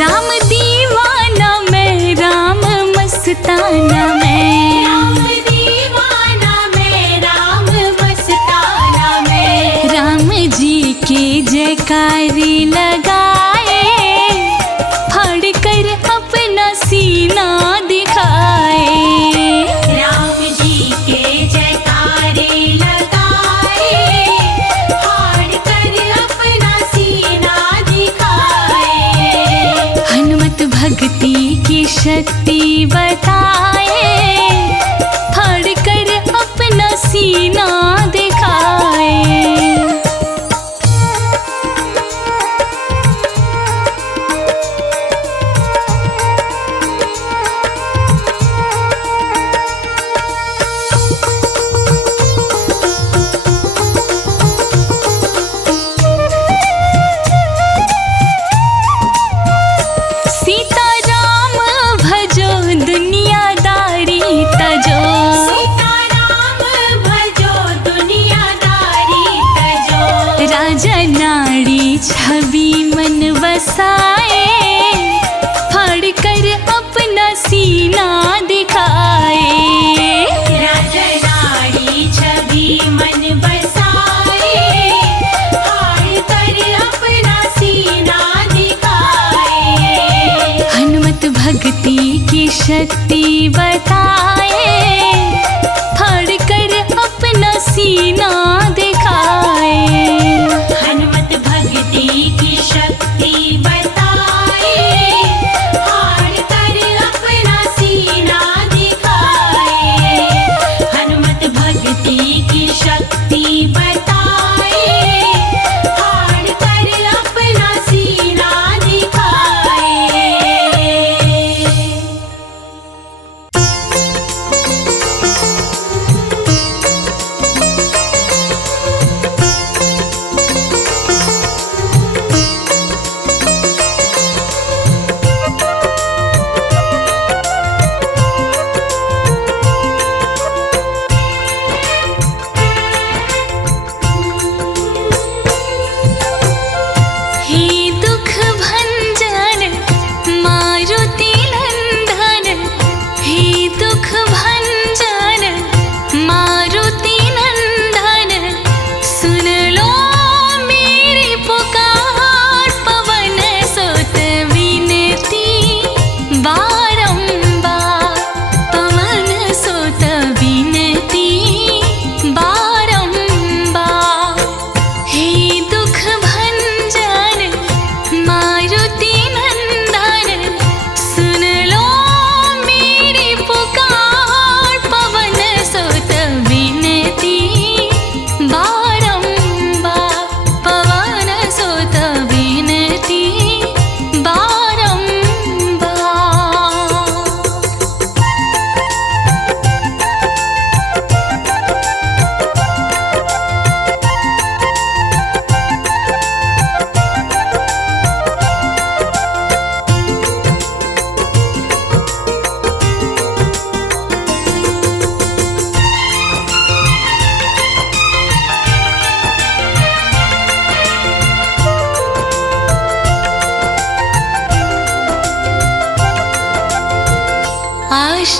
राम दीवाना मैं, राम मस्ताना मैं, राम दीवाना मैं, राम मस्ताना मैं। राम जी के जयकारी लगाए, फाड़ कर अपना सीना दिखाए। राम जी के जयकारे लगाए, फाड़ कर अपना सीना दिखाए। हनुमत भक्ति की शक्ति बताए, फाड़ कर अपना सीना दिखाए। सीता राम भजो दुनियादारी तजो, सीता राम भजो दुनियादारी तजो। राजा नाड़ी छवि मन बसाए, फाड़ कर अपना सीना दिखाए। राजा नाड़ी छवि मन बसाए, फाड़ कर अपना सीना दिखाए। हनुमत भक्ति की शक्ति बताए, फाड़ कर अपना सीना दिखाए। हनुमत भक्ति की शक्ति बताए, फाड़ कर अपना सीना दिखाए। हनुमत भक्ति की शक्ति बताए, फाड़ कर अपना सीना दिखाए।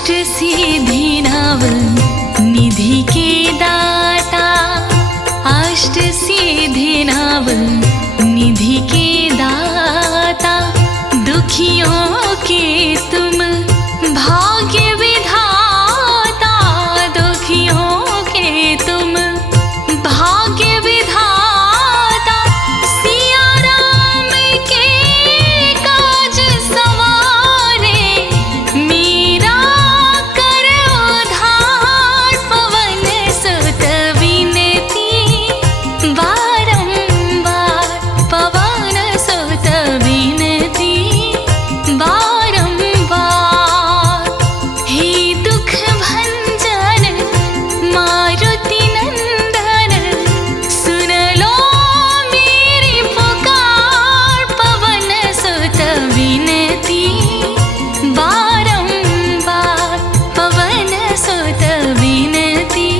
अष्ट सिद्धि नव निधि के दाता, अष्ट सिद्धि नव निधि के दाता, दुखियों के तुम भाग्य विधाता, दुखियों के तुम भाग्य विधाता, सिया राम के काज सवारे, मेरा कर उद्धार, पवन सुत विनती बारंबार, पवन सुत विनती बारंबार। हे दुख भंजन मारुति नंदन, सुन लो मेरी पुकार, पवन सुत विनती बारंबार, पवन सुत विनती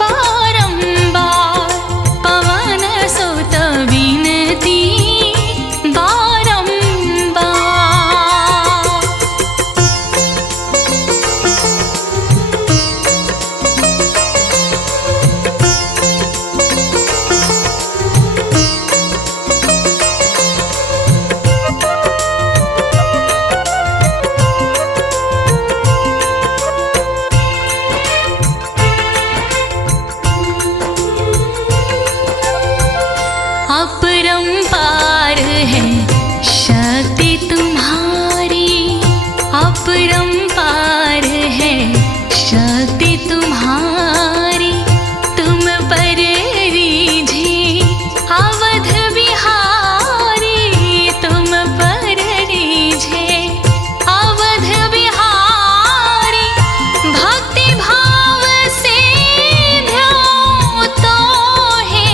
बारंबार, पवन सुत विनती बारंबार। अपरंपार है शक्ति तुम्हारी, अपरंपार है शक्ति तुम्हारी, तुम पर रीझे अवध बिहारी, तुम पर रीझे अवध बिहारी, भक्ति भाव से ध्याओ तो है,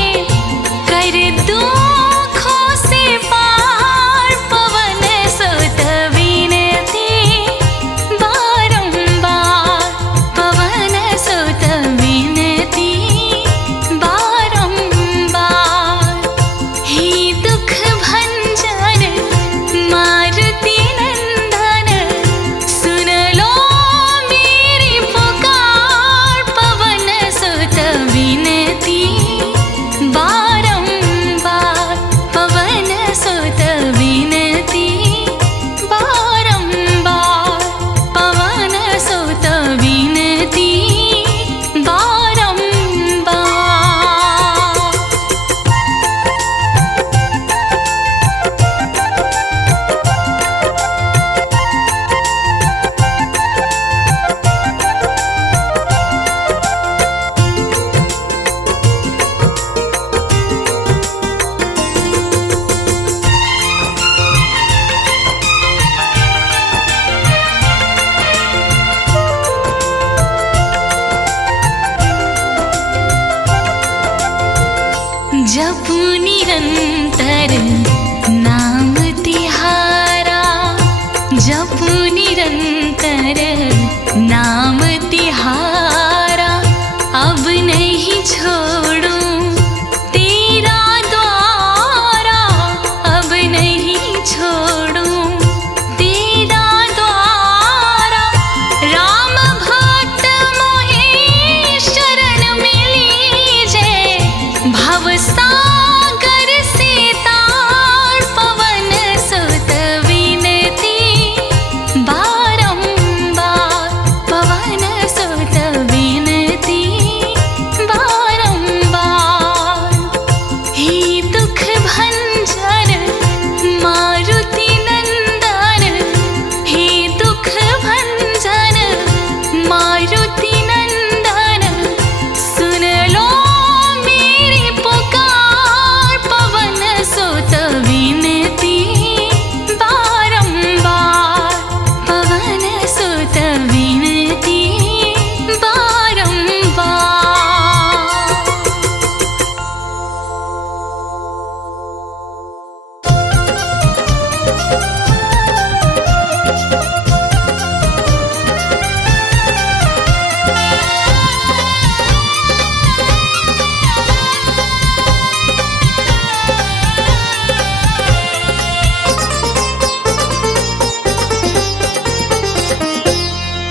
कर दुखों से पार, पवन सुत विनती बारंबार, पवन सुत विनती बारंबार। हे दुख भंजन मारुति नंदन, सुन लो मेरी पुकार, पवन सुत विनती बारंबार, पवन सुत विनती बारंबार, पवन सुत विनती बारंबार। जपू निरंतर नाम तिहारा, जपू निरंतर नाम तिहारा, अब नहीं छोड़ूं तेरा द्वारा, अब नहीं छोड़ूं तेरा द्वारा, राम भक्त मोहे शरण में लीजे, भव सागर से तार, पवन सुत विनती बारंबार, पवन सुत विनती बारंबार। हे दुख भंजन मारुति नंदन, हे दुख भंजन मारुति नंदन, सुन लो मेरी पुकार, पवन सुत विनती बारंबार, पवन सुत विनती बारंबार।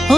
ओ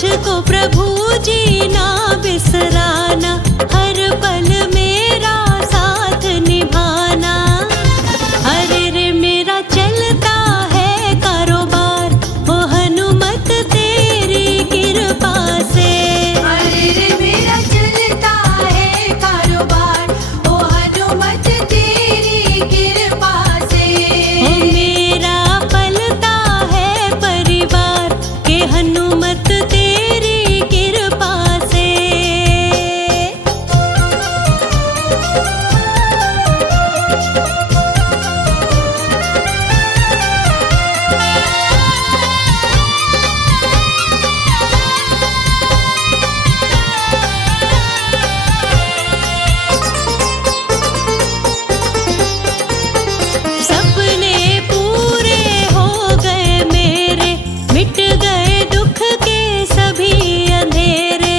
मुझको प्रभु जी ना बिसराना, हर पल मेरा साथ निभाना। अरे रे मेरा चलता है कारोबार, ओ हनुमत तेरी कृपा से। अरे रे मेरा चलता है कारोबार, ओ हनुमत तेरी कृपा से। ओ मेरा पलता है परिवार, के हनुमत तेरी कृपा से। सपने पूरे हो गए मेरे, मिट गए दुख के सभी अंधेरे।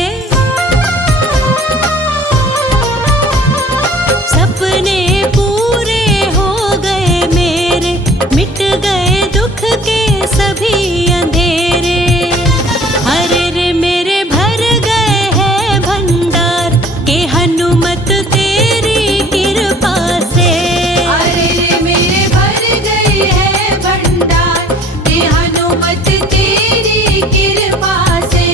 सपने पूरे हो गए मेरे, मिट गए दुख के सभी अंधेरे। अरे रे मेरे भर गए हैं भंडार, के हनुमत तेरी कृपा से। अरे रे मेरे भर गए हैं भंडार, हे हनुमत तेरी कृपा से।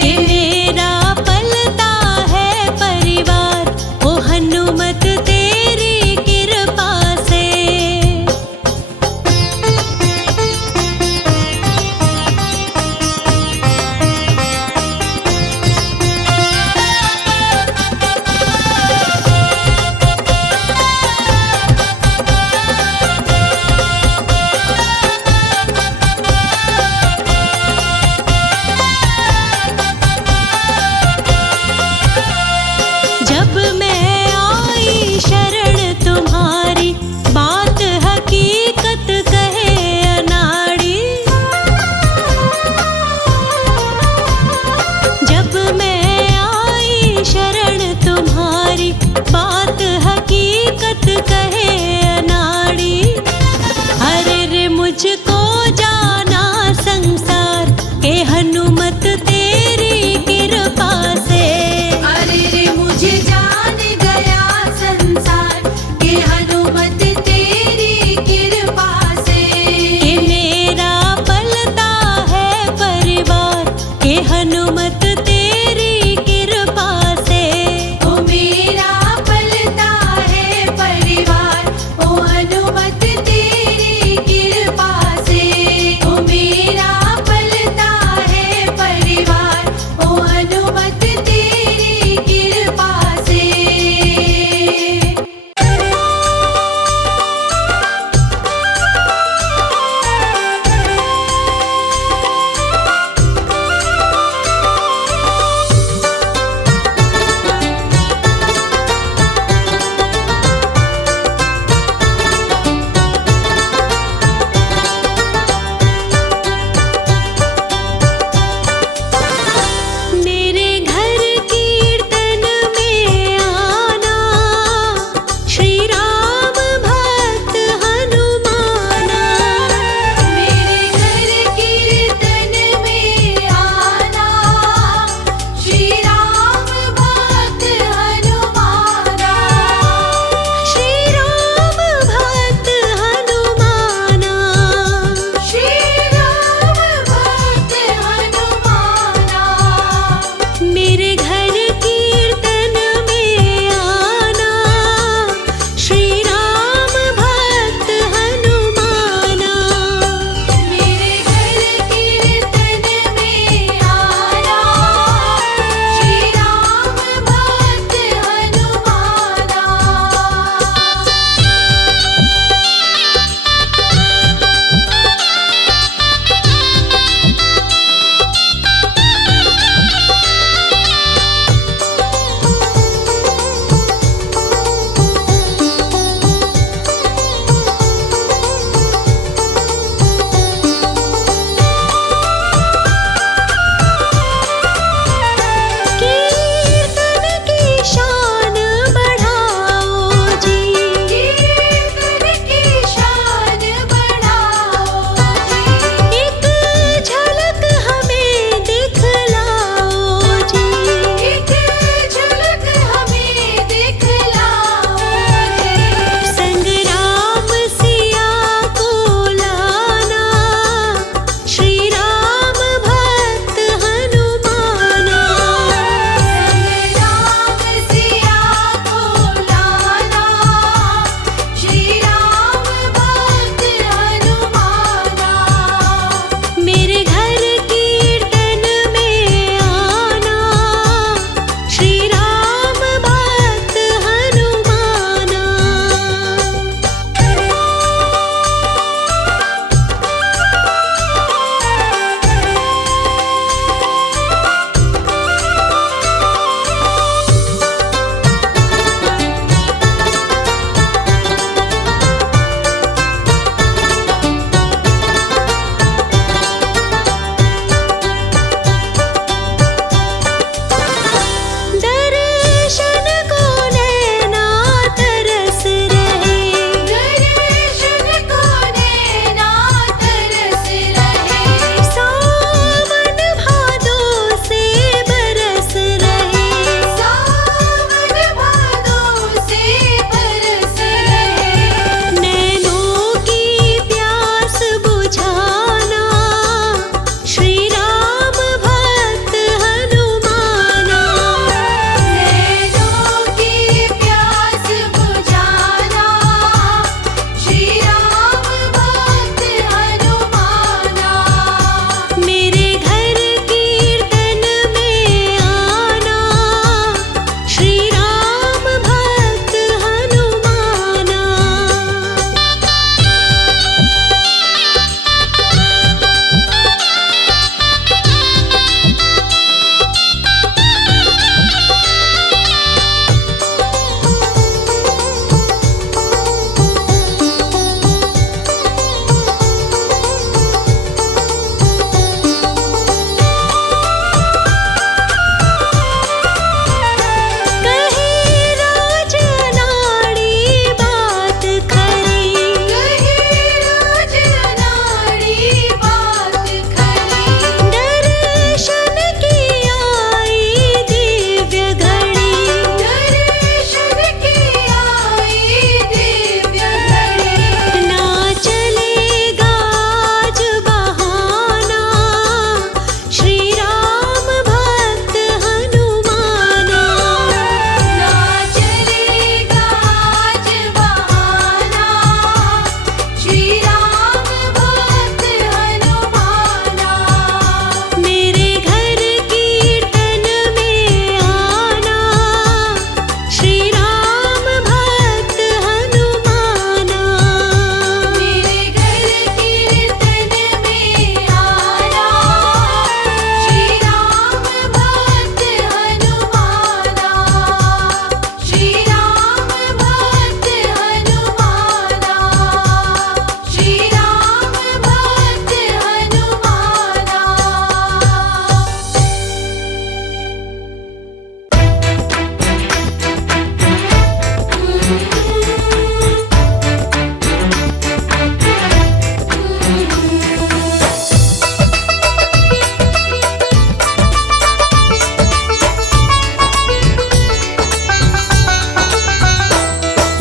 कि मेरा पलता है परिवार, ओ हनुमत तेरी कृपा से। जब मैं आई शरण तुम्हारी, बात हकीकत कहे अनाड़ी। जब मैं आई शरण तुम्हारी, बात हकीकत कहे अनाड़ी। अरे रे मुझको जाना संसार, के हनुमत तेरी कृपा से। अरे रे मुझे जान गया संसार, हे हनुमत तेरी कृपा से। कि मेरा पलता है परिवार, के हनुमत तेरी कृपा से। ओ मेरा पलता है परिवार, ओ हनुमत तेरी कृपा से। ओ मेरा पलता है परिवार, ओ हनुमत तेरी कृपा से।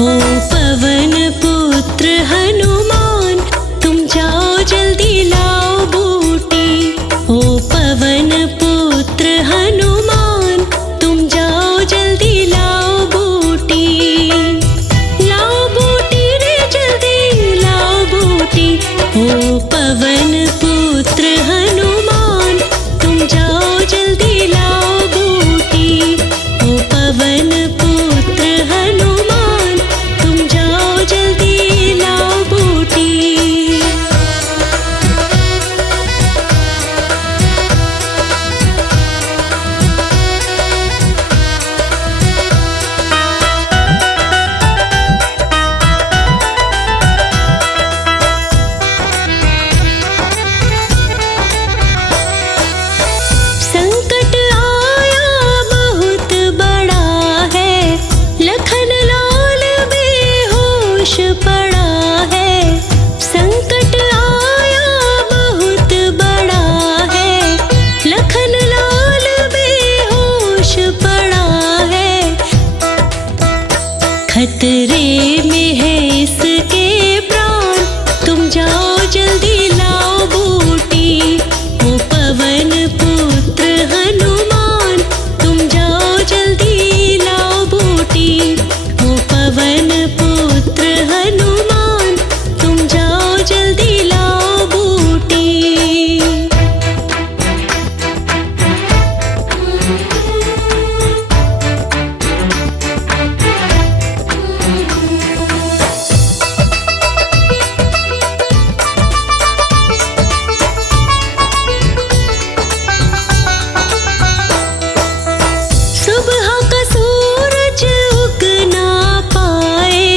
ओ पवन पुत्र हनुमान, तुम जाओ जल्दी लाओ बूटी। ओ पवन पुत्र हनुमान, तुम जाओ जल्दी लाओ बूटी। लाओ बूटी रे जल्दी लाओ बूटी। ओ पवन पुत्र हनुमान, तुम जाओ जल्दी लाओ बूटी। ओ पवन पुत्र हनुमान, तुम जाओ जल्दी लाओ बूटी। संकट आया बहुत बड़ा है, लखन लाल बेहोश पड़ा है। संकट आया बहुत बड़ा है, लखन लाल बेहोश पड़ा है। खतरे में है इसके प्राण, तुम जाओ जल्दी लाओ बूटी। ओ पवन पुत्र हनुमान, तुम जाओ जल्दी लाओ बूटी। ओ पवन पुत्र हनुमान, तुम जाओ जल्दी लाओ बूटी। सुबह का सूरज उग ना पाए,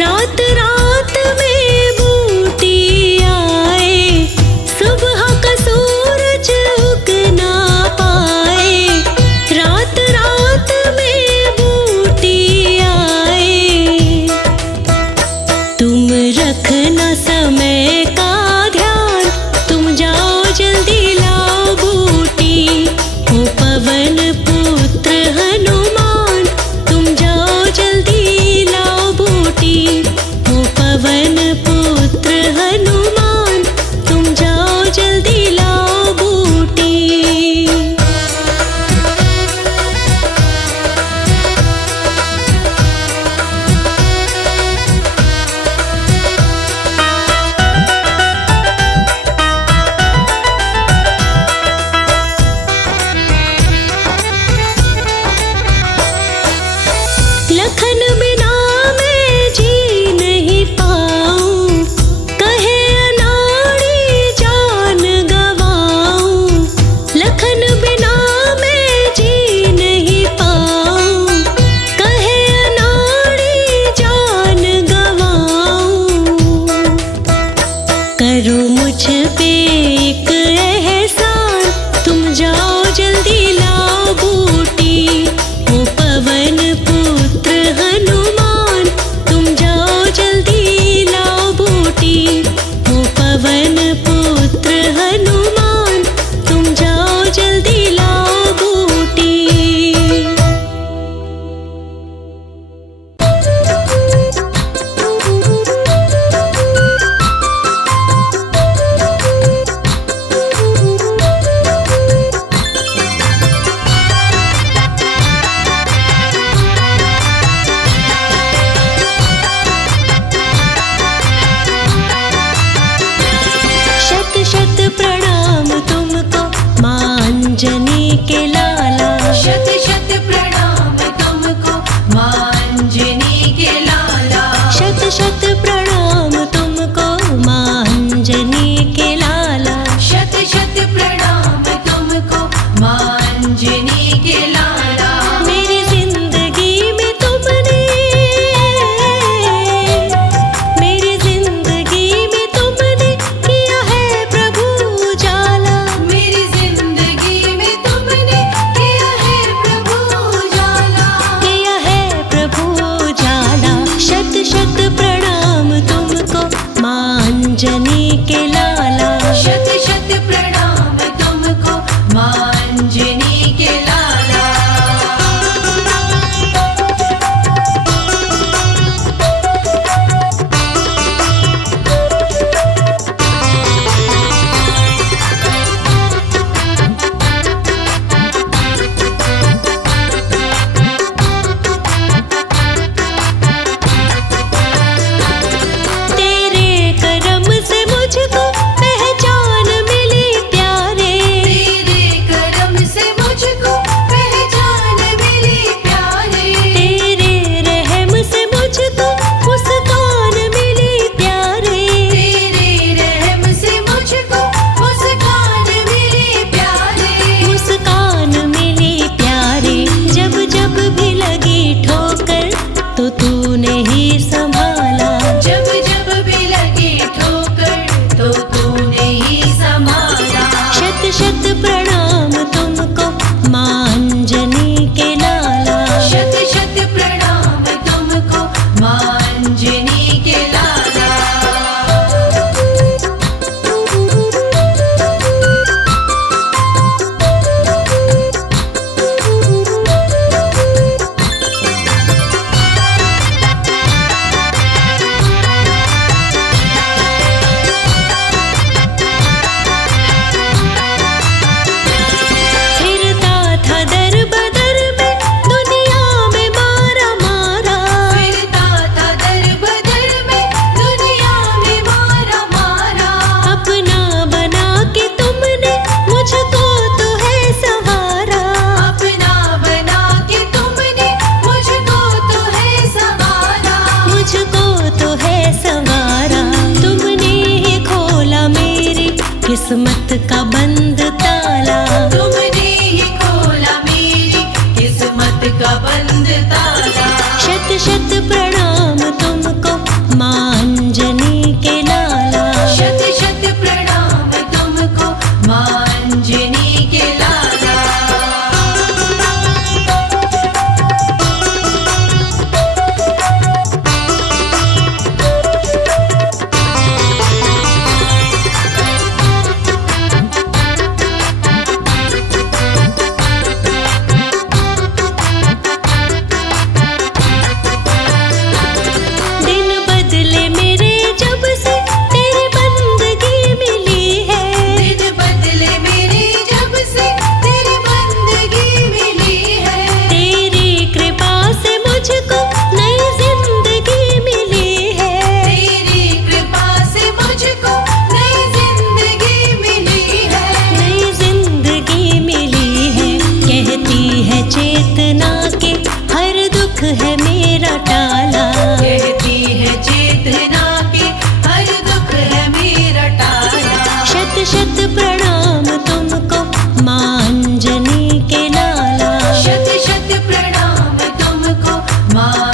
रात रात में बूटी आए। सुबह का सूरज उग ना पाए, रात रात में बूटी आए। तुम रखना समय का ध्यान, तुम जाओ जल्दी लाओ बूटी। ओ पवन पुत्र हनुमान, तुम जाओ जल्दी लाओ बूटी। ओ पवन पुत्र हनुमान, तुम जाओ जल्दी लाओ बूटी। लखन बिना मैं जी नहीं पाऊं, कहे अनाड़ी जान गवाऊं। लखन बिना मैं जी नहीं पाऊं, कहे अनाड़ी जान गवाऊं। करो मुझ पे एक एहसान, तुम जाओ जल्दी लाओ बूटी। ओ पवन पुत्र हनुमान, तुम जाओ जल्दी लाओ बूटी। ओ पवन पुत्र हनुमान, तुम जाओ जल्दी लाओ बूटी। शत शत प्रणाम तुमको मां अंजनी के लाला। शत शत प्रणाम तुमको मां अंजनी के लाला। शत शत प्रणाम तुमको मां अंजनी के लाला। शत शत प्रणाम तुमको मां अंजनी के लाला। मेरी जिंदगी में तुमने, मेरी जिंदगी में तुमने किया है प्रभु उजाला। मेरी जिंदगी में तुमने माँ